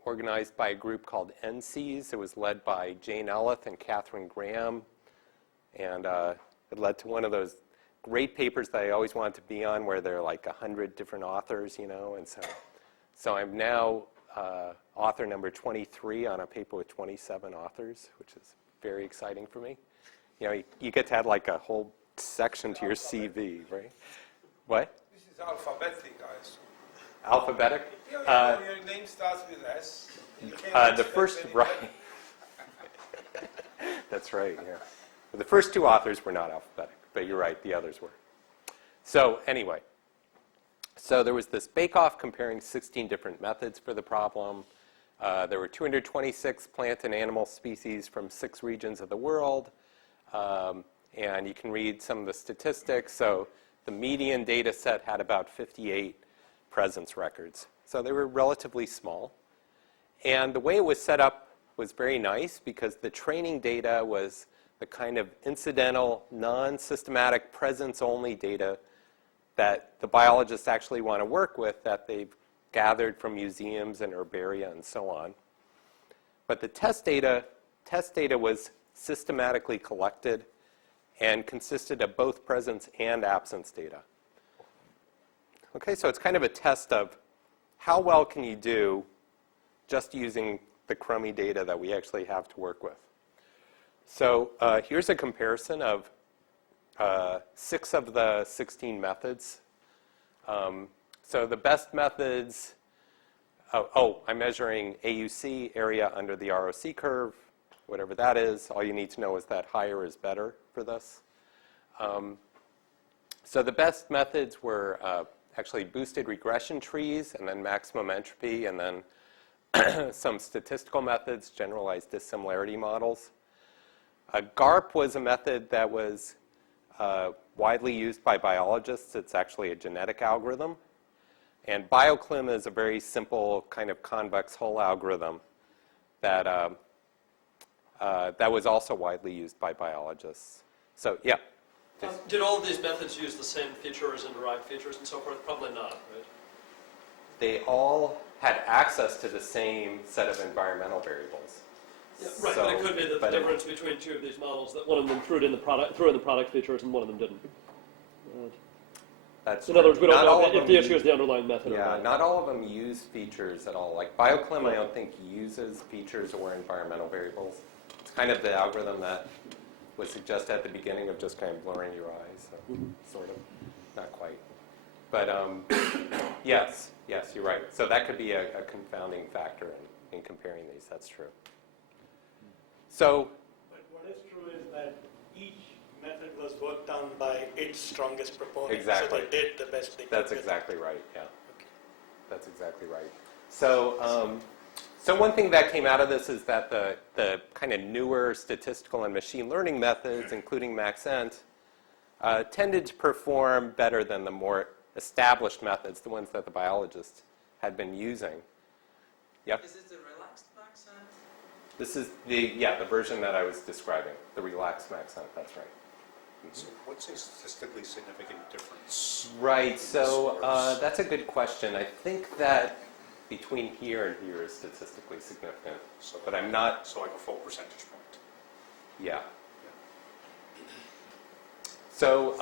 organized by a group called NCs. It was led by Jane Ellith and Catherine Graham, and it led to one of those great papers that I always wanted to be on where there are like 100 different authors, and so I'm now author number 23 on a paper with 27 authors, which is very exciting for me. You get to add like a whole section to your CV, right? What? This is alphabetic, guys. Alphabetic? Your name starts with S. You can't The expect first, anybody- right. That's right, yeah. But the first two authors were not alphabetic, but you're right, the others were. So anyway, so there was this bake-off comparing 16 different methods for the problem. There were 226 plant and animal species from 6 regions of the world. And you can read some of the statistics. So the median data set had about 58 presence records. So they were relatively small. And the way it was set up was very nice because the training data was the kind of incidental, non-systematic, presence-only data that the biologists actually want to work with, that they've gathered from museums and herbaria and so on. But the test data was systematically collected and consisted of both presence and absence data. Okay, so it's kind of a test of how well can you do just using the crummy data that we actually have to work with. So here's a comparison of 6 of the 16 methods. So the best methods, I'm measuring AUC, area under the ROC curve, whatever that is. All you need to know is that higher is better for this. So the best methods were actually boosted regression trees, and then maximum entropy, and then some statistical methods, generalized dissimilarity models. GARP was a method that was widely used by biologists. It's actually a genetic algorithm. And BioClim is a very simple kind of convex hull algorithm that, that was also widely used by biologists. So, yeah. Did all of these methods use the same features and derived features and so forth? Probably not, right? They all had access to the same set of environmental variables. Yeah, right, but it could be that the difference between two of these models, that one of them threw in the product features and one of them didn't. That's in other words, we don't know if the use, issue is the underlying method or yeah, not. not all of them use features at all. Like BioClim, I don't think uses features or environmental variables. It's kind of the algorithm that was suggested at the beginning of just kind of blurring your eyes, so sort of, not quite. But yes, you're right. So that could be a confounding factor in comparing these. That's true. So, but what is true is that each method was worked on by its strongest proponent. Exactly. So they did the best they could. That's exactly right, yeah. Okay. That's exactly right. So, so one thing that came out of this is that the kind of newer statistical and machine learning methods, including maxent, tended to perform better than the more established methods, the ones that the biologists had been using. Yep. Is this the relaxed maxent? This is the version that I was describing, the relaxed maxent, that's right. So what's a statistically significant difference? Right, so that's a good question. I think that between here and here is statistically significant, So but I'm not, So like a full percentage point. yeah. So,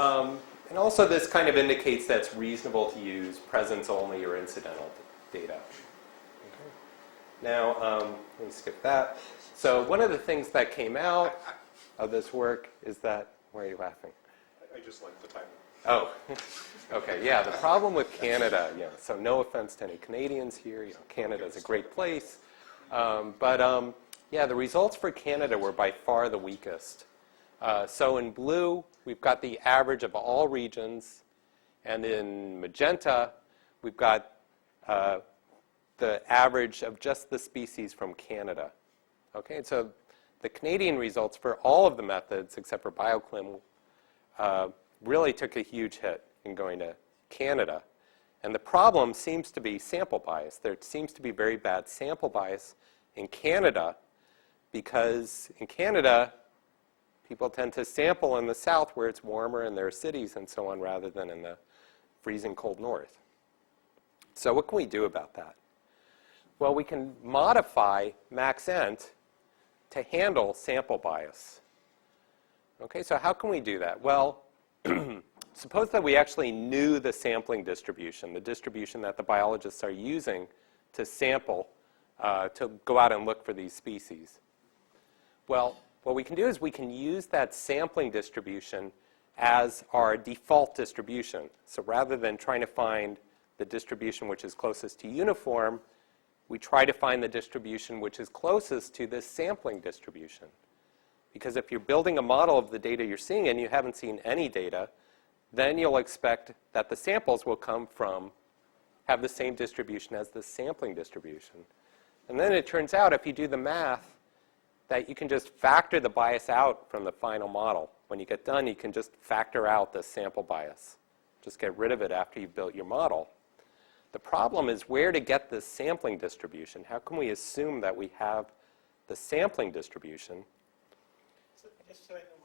and also this kind of indicates that it's reasonable to use presence only or incidental data. Okay. Now, let me skip that. So one of the things that came out of this work is that, why are you laughing? I just like the title. Oh, okay, yeah, the problem with Canada, so no offense to any Canadians here, Canada's a great place, yeah, the results for Canada were by far the weakest. So in blue, we've got the average of all regions, and in magenta, we've got the average of just the species from Canada. Okay, so the Canadian results for all of the methods, except for BioClim, really took a huge hit in going to Canada. And the problem seems to be sample bias. There seems to be very bad sample bias in Canada because in Canada, people tend to sample in the south where it's warmer in their cities and so on rather than in the freezing cold north. So what can we do about that? Well, we can modify maxent to handle sample bias. Okay, so how can we do that? Well, suppose that we actually knew the sampling distribution, the distribution that the biologists are using to sample, to go out and look for these species. Well, what we can do is we can use that sampling distribution as our default distribution. So rather than trying to find the distribution which is closest to uniform, we try to find the distribution which is closest to this sampling distribution. Because if you're building a model of the data you're seeing and you haven't seen any data, then you'll expect that the samples will have the same distribution as the sampling distribution. And then it turns out if you do the math, that you can just factor the bias out from the final model. When you get done, you can just factor out the sample bias. Just get rid of it after you've built your model. The problem is where to get this sampling distribution. How can we assume that we have the sampling distribution? So just so I know,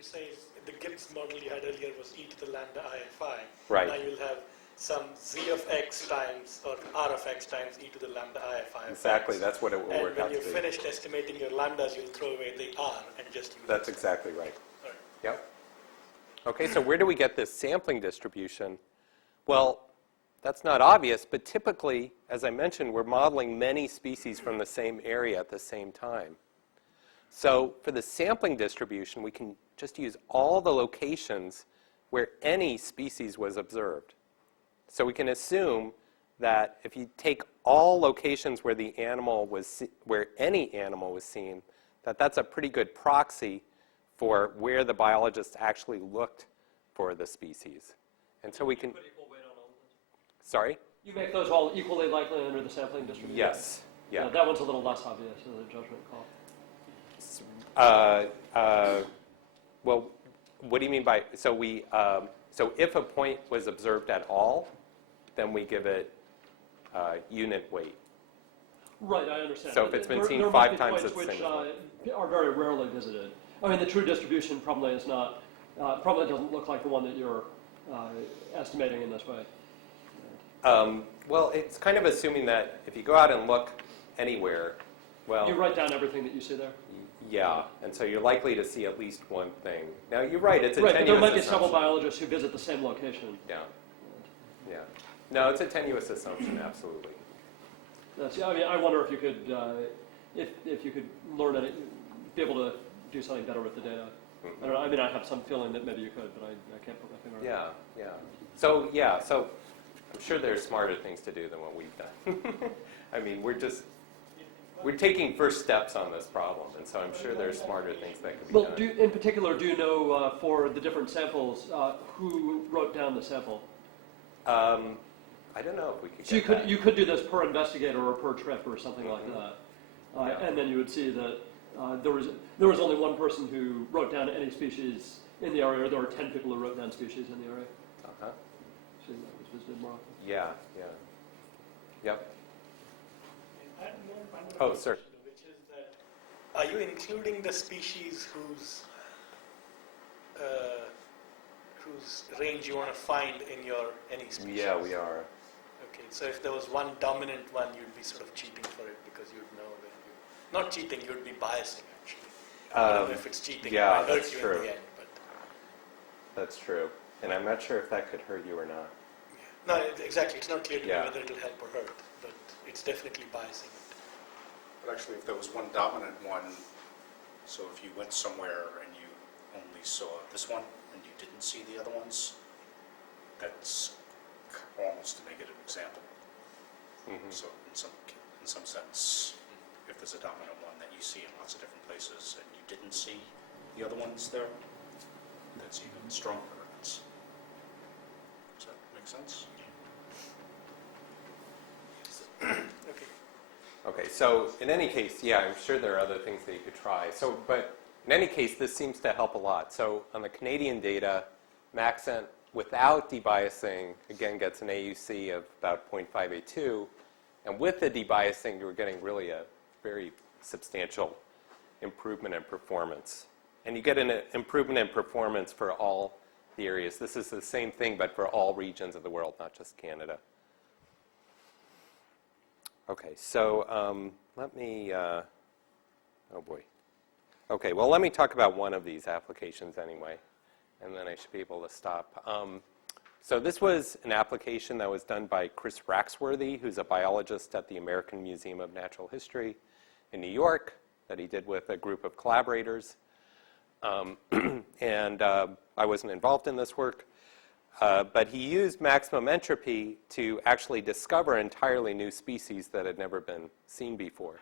you say is the Gibbs model you had earlier was e to the lambda IFI. Right. Now you'll have some z of x times or r of x times e to the lambda IFI. of Exactly, x. that's what it will And work when out to you're be. finished estimating your lambdas, you'll throw away the r and just use That's it. exactly right. All right. Yep. Okay, so where do we get this sampling distribution? Well, that's not obvious, but typically, as I mentioned, we're modeling many species from the same area at the same time. So for the sampling distribution, we can just use all the locations where any species was observed. So we can assume that if you take all locations where the animal was where any animal was seen, that's a pretty good proxy for where the biologists actually looked for the species. And so we can, Put equal weight on all of those. sorry? You make those all equally likely under the sampling distribution? Yes. Yeah. That one's a little less obvious as a judgment call. Well, what do you mean by, so we, so if a point was observed at all, then we give it unit weight. Right, I understand. So if it's been There- seen there 5 might be times, points it's which single. are very rarely visited. I mean, the true distribution probably is not, probably doesn't look like the one that you're estimating in this way. Well, it's kind of assuming that if you go out and look anywhere, well, You write down everything that you see there? yeah, and so you're likely to see at least one thing. Now, you're right, it's a Right, but there tenuous might be several assumption. biologists who visit the same location. Yeah, yeah. No, it's a tenuous assumption, absolutely. I mean, I wonder if you could, if you could learn it, be able to do something better with the data. I don't know, I mean, I have some feeling that maybe you could, but I can't put my finger on it. Yeah, so I'm sure there's smarter things to do than what we've done. I mean, we're taking first steps on this problem, and so I'm sure there's smarter things that could be Well, done. in particular, do you know for the different samples who wrote down the sample? I don't know if we could So you get could that. you could do this per investigator or per trip or something like that, Yeah. and then you would see that there was only one person who wrote down any species in the area, or there were 10 people who wrote down species in the area. Uh-huh. So that was visited more often. Yeah, yeah. Yep. I have one more Oh, sir. question, which is that, are you including the species whose range you want to find in your any species? Yeah, we are. Okay, so if there was one dominant one, you'd be sort of cheating for it because you'd know that you, not cheating, you'd be biasing actually. I don't know if it's cheating, yeah, it might hurt that's you true. in the end. But That's true. And I'm not sure if that could hurt you or not. no, exactly, it's not clear to Yeah. me whether it'll help or hurt, but it's definitely biasing it. But actually, if there was one dominant one, so if you went somewhere and you only saw this one and you didn't see the other ones, that's almost a negative example. So in some sense, if there's a dominant one that you see in lots of different places and you didn't see the other ones there, that's even stronger evidence. Does that make sense? Okay. Okay, so in any case, yeah, I'm sure there are other things that you could try. So, but in any case, this seems to help a lot. So on the Canadian data, Maxent without debiasing, again, gets an AUC of about 0.582. And with the debiasing, you're getting really a very substantial improvement in performance. And you get an improvement in performance for all the areas. This is the same thing, but for all regions of the world, not just Canada. Okay, so let me, oh boy. Okay, well, let me talk about one of these applications anyway, and then I should be able to stop. So this was an application that was done by Chris Raxworthy, who's a biologist at the American Museum of Natural History in New York, that he did with a group of collaborators. And I wasn't involved in this work. But he used maximum entropy to actually discover entirely new species that had never been seen before.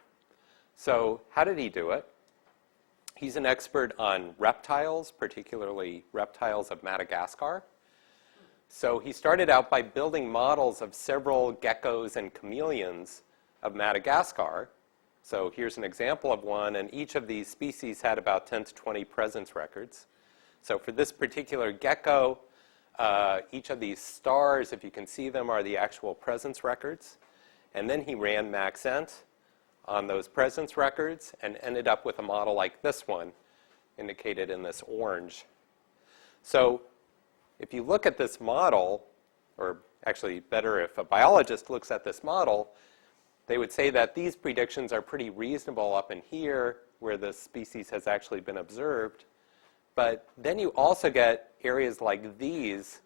So how did he do it? He's an expert on reptiles, particularly reptiles of Madagascar. So he started out by building models of several geckos and chameleons of Madagascar. So here's an example of one, and each of these species had about 10 to 20 presence records. So for this particular gecko, each of these stars, if you can see them, are the actual presence records. And then he ran Maxent on those presence records and ended up with a model like this one, indicated in this orange. So if you look at this model, or actually better if a biologist looks at this model, they would say that these predictions are pretty reasonable up in here where the species has actually been observed. But then you also get areas like these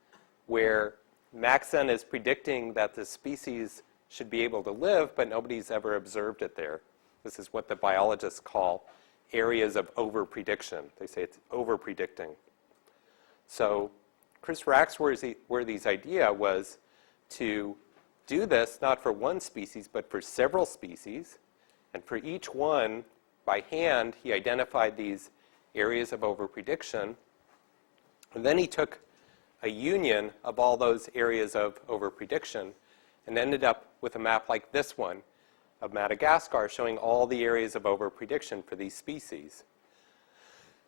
where Maxent is predicting that the species should be able to live, but nobody's ever observed it there. This is what the biologists call areas of over-prediction. They say it's over-predicting. So Chris Raxworthy's idea was to do this not for one species, but for several species. And for each one, by hand, he identified these areas of over-prediction. And then he took a union of all those areas of over-prediction and ended up with a map like this one of Madagascar showing all the areas of over-prediction for these species.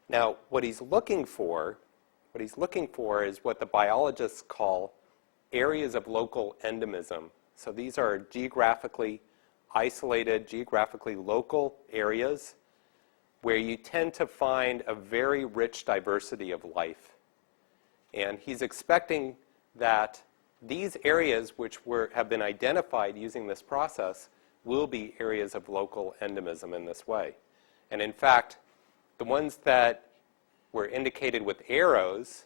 Now, what he's looking for is what the biologists call areas of local endemism. So these are geographically isolated, geographically local areas where you tend to find a very rich diversity of life. And he's expecting that these areas which have been identified using this process will be areas of local endemism in this way. And in fact, the ones that were indicated with arrows,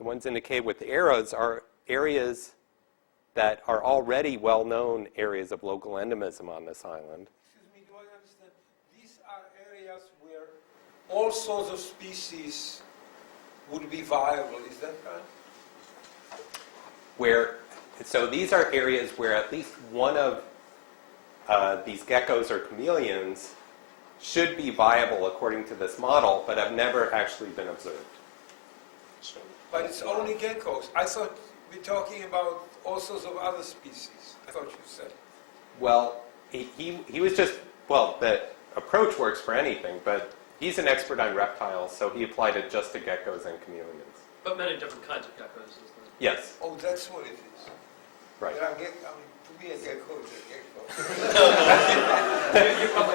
are areas that are already well-known areas of local endemism on this island. Excuse me, do I understand? These are areas where all sorts of species would be viable, is that right? So these are areas where at least one of these geckos or chameleons should be viable according to this model, but have never actually been observed. But it's only geckos. I thought we're talking about all sorts of other species. I thought you said. Well, he was just, well, the approach works for anything, but he's an expert on reptiles, so he applied it just to geckos and chameleons. But many different kinds of geckos, isn't there? Yes. Oh, that's what it is. Right. Yeah, to me, a gecko is a gecko. You probably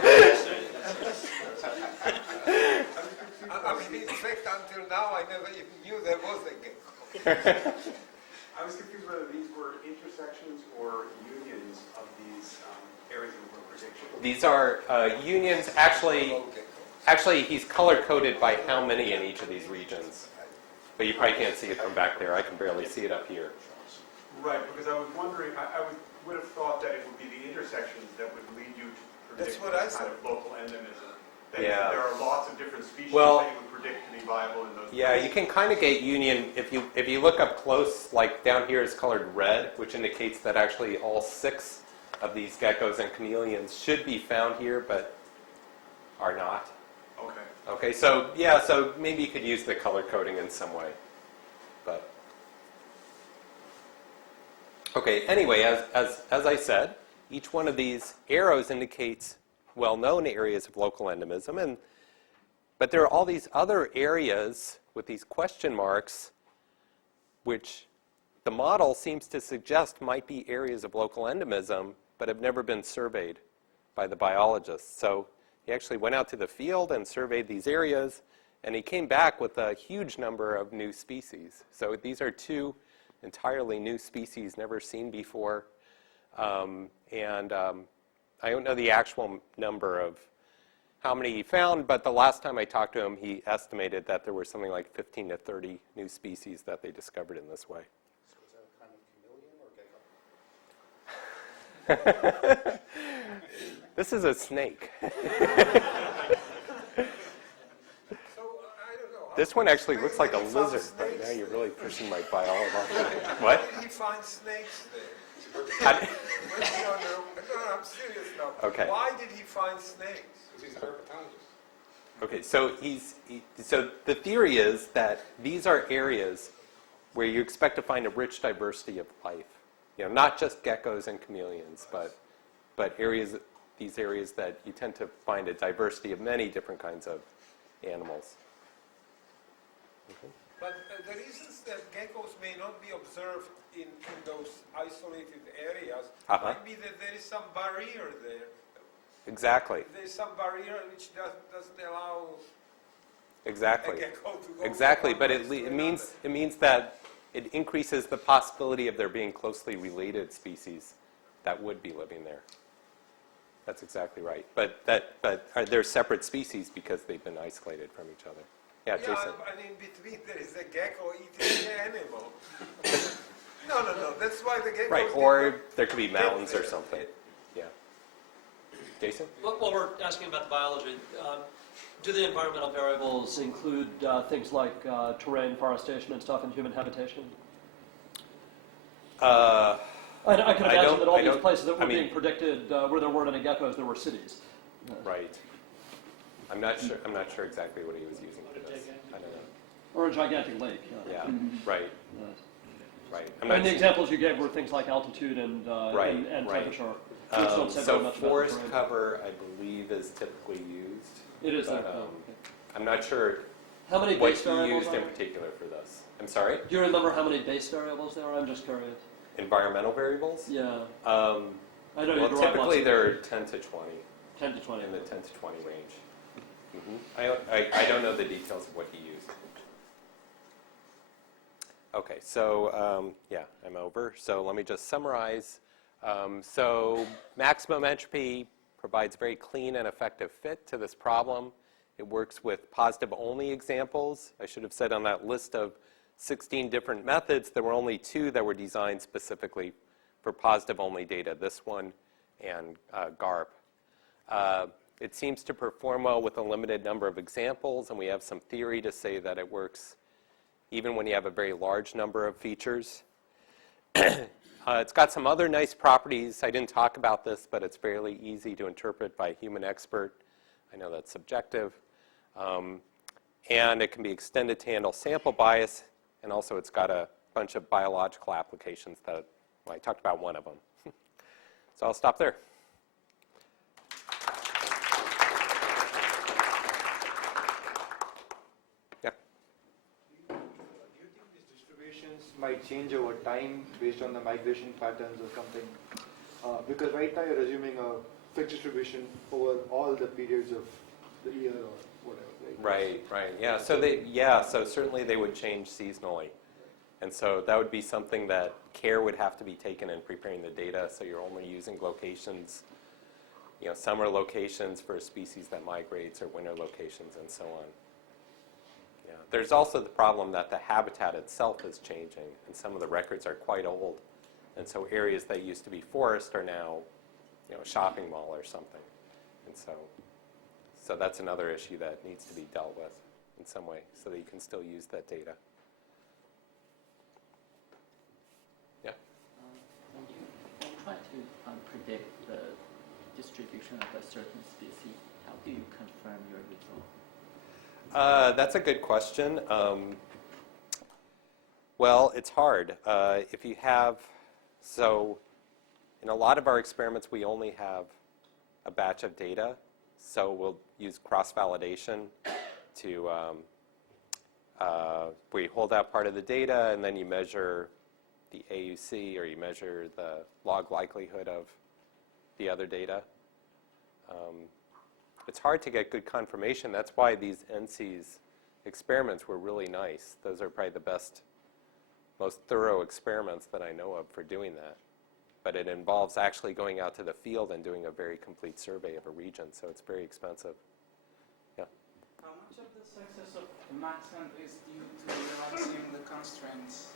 I mean, in fact, until now, I never even knew there was a gecko. I was confused whether these were intersections or unions of these areas of prediction. These are unions. Actually, he's color-coded by how many in each of these regions. But you probably can't see it from back there. I can barely see it up here. Right, because I was wondering, I would have thought that it would be the intersections that would lead you to predict That's what I this kind said. of local endemism. That Yeah. there are lots of different species Well, that you would predict to be viable in those Yeah, you can kind of get union if you look up close. Like down here is colored red, which indicates that actually all 6 of these geckos and chameleons should be found here, but are not. Okay. Okay, so yeah, so maybe you could use the color coding in some way, but okay. Anyway, as I said, each one of these arrows indicates well-known areas of local endemism, but there are all these other areas with these question marks, which the model seems to suggest might be areas of local endemism, but have never been surveyed by the biologists. So he actually went out to the field and surveyed these areas, and he came back with a huge number of new species. So these are 2 entirely new species never seen before. I don't know the actual number of how many he found, but the last time I talked to him, he estimated that there were something like 15 to 30 new species that they discovered in this way. So is that a kind of chameleon or gecko? This is a snake. So, I don't know. This one actually looks like a Where did he find lizard, but now snakes you're there? really pushing my biology. What? Where did he find snakes there? How- No, I'm serious now. Okay. Why did he find snakes? Because he's a herpetologist. Okay, so so the theory is that these are areas where you expect to find a rich diversity of life. You know, not just geckos and chameleons, but these areas that you tend to find a diversity of many different kinds of animals. Okay. But the reasons that geckos may not be observed in those isolated areas might be that there is some barrier there. Exactly. There's some barrier which doesn't allow Exactly. a gecko to go Exactly, from but one place to it means that it increases the possibility of there being closely related species that would be living there. That's exactly right. But they're separate species because they've been isolated from each other. Yeah, Yeah, Jason. and in between there is a gecko eating the animal. No. That's why the geckos. Right, did or not there could be get mountains or there. something. Yeah. Jason? While we're asking about the biology, do the environmental variables include things like terrain, forestation, and stuff, and human habitation? I can imagine that all these places that were being predicted where there weren't any geckos, there were cities. Right. I'm not sure exactly what he was using for this. I don't know. Or a gigantic lake. Yeah. Right. Right. And the examples you gave were things like altitude and Right, and right. temperature. Which don't say very So much about forest the terrain. cover, I believe, is typically used. It is. But, I'm not sure How many what base he variables used are in there? particular for this. I'm sorry? Do you remember how many base variables there are? I'm just curious. Environmental variables? Yeah. I I know you well, derive lots typically of they're 10 to 20, 10 to 20. in the 10 to 20 range. I don't know the details of what he used. Okay, so yeah, I'm over. So let me just summarize. So maximum entropy provides very clean and effective fit to this problem. It works with positive-only examples. I should have said on that list of 16 different methods, there were only 2 that were designed specifically for positive-only data, this one and GARP. It seems to perform well with a limited number of examples, and we have some theory to say that it works even when you have a very large number of features. It's got some other nice properties. I didn't talk about this, but it's fairly easy to interpret by a human expert. I know that's subjective. And it can be extended to handle sample bias, and also it's got a bunch of biological applications that, well, I talked about one of them. So I'll stop there. Yeah. Do you think these distributions might change over time based on the migration patterns or something? Because right now you're assuming a fixed distribution over all the periods of the year or whatever, right? Right. Yeah. So certainly they would change seasonally, and so that would be something that care would have to be taken in preparing the data. So you're only using locations, summer locations for a species that migrates, or winter locations, and so on. Yeah. There's also the problem that the habitat itself is changing, and some of the records are quite old, and so areas that used to be forest are now, a shopping mall or something, and so that's another issue that needs to be dealt with in some way, so that you can still use that data. Yeah. When you try to predict the distribution of a certain species, how do you confirm your result? That's a good question. Well, it's hard. If you have, so in a lot of our experiments, we only have a batch of data. So we'll use cross-validation to, we hold out part of the data, and then you measure the AUC, or you measure the log likelihood of the other data. It's hard to get good confirmation. That's why these NC's experiments were really nice. Those are probably the best, most thorough experiments that I know of for doing that. But it involves actually going out to the field and doing a very complete survey of a region, so it's very expensive. Yeah. How much of the success of Maxent is due to relaxing the constraints?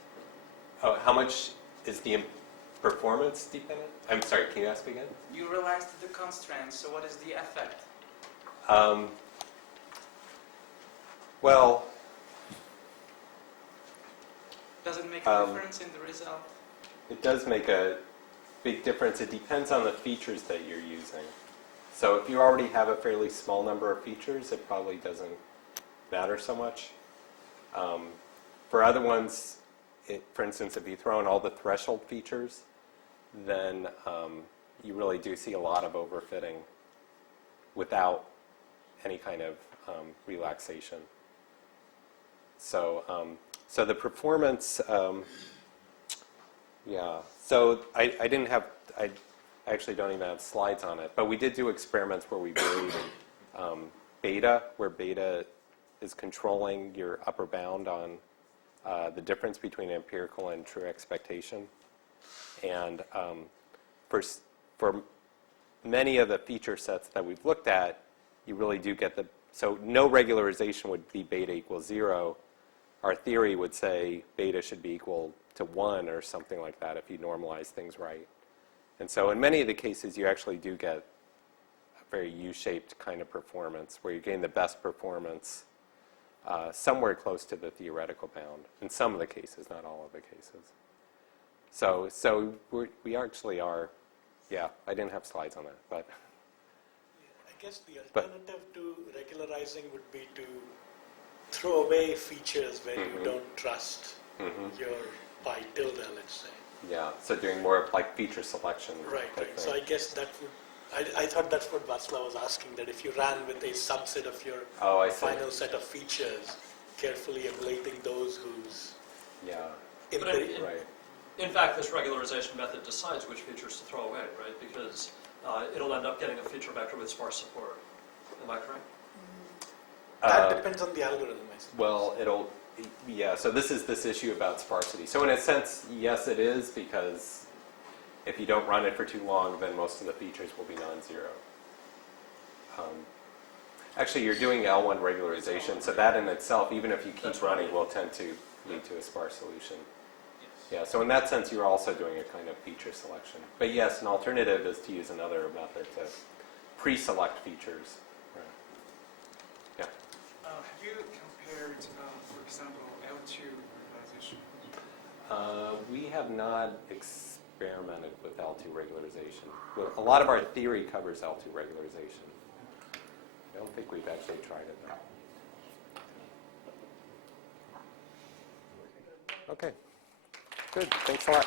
Oh, how much is the performance dependent? I'm sorry, can you ask again? You relaxed the constraints, so what is the effect? Well, Does it make a difference in the result? it does make a big difference. It depends on the features that you're using. So if you already have a fairly small number of features, it probably doesn't matter so much. For other ones, for instance, if you throw in all the threshold features, then you really do see a lot of overfitting without any kind of relaxation. So, so the performance, yeah. So I didn't have, I actually don't even have slides on it, but we did do experiments where we varied beta, where beta is controlling your upper bound on the difference between empirical and true expectation. And for many of the feature sets that we've looked at, you really do get so no regularization would be beta equals 0. Our theory would say beta should be equal to 1 or something like that if you normalize things right. And so in many of the cases, you actually do get a very U-shaped kind of performance where you're getting the best performance somewhere close to the theoretical bound. In some of the cases, not all of the cases. So we actually are, yeah, I didn't have slides on that, but. I guess the alternative to regularizing would be to throw away features where you don't trust your pi tilde, let's say. Yeah, so doing more of like feature selection. Right. So I guess that would, I thought that's what Václav was asking, that if you ran with a subset of your final set of features, carefully ablating those whose... Yeah. Right. In fact, this regularization method decides which features to throw away, right? Because it'll end up getting a feature vector with sparse support. Am I correct? That depends on the algorithm, I suppose. Well, yeah, so this is this issue about sparsity. So in a sense, yes, it is, because if you don't run it for too long, then most of the features will be non-zero. Actually, you're doing L1 regularization, so that in itself, even if you keep running, will tend to lead to a sparse solution. Yeah, so in that sense, you're also doing a kind of feature selection. But yes, an alternative is to use another method to pre-select features. Yeah. Have you compared, for example, L2 regularization? We have not experimented with L2 regularization. Well, a lot of our theory covers L2 regularization. I don't think we've actually tried it though. Okay. Good. Thanks a lot.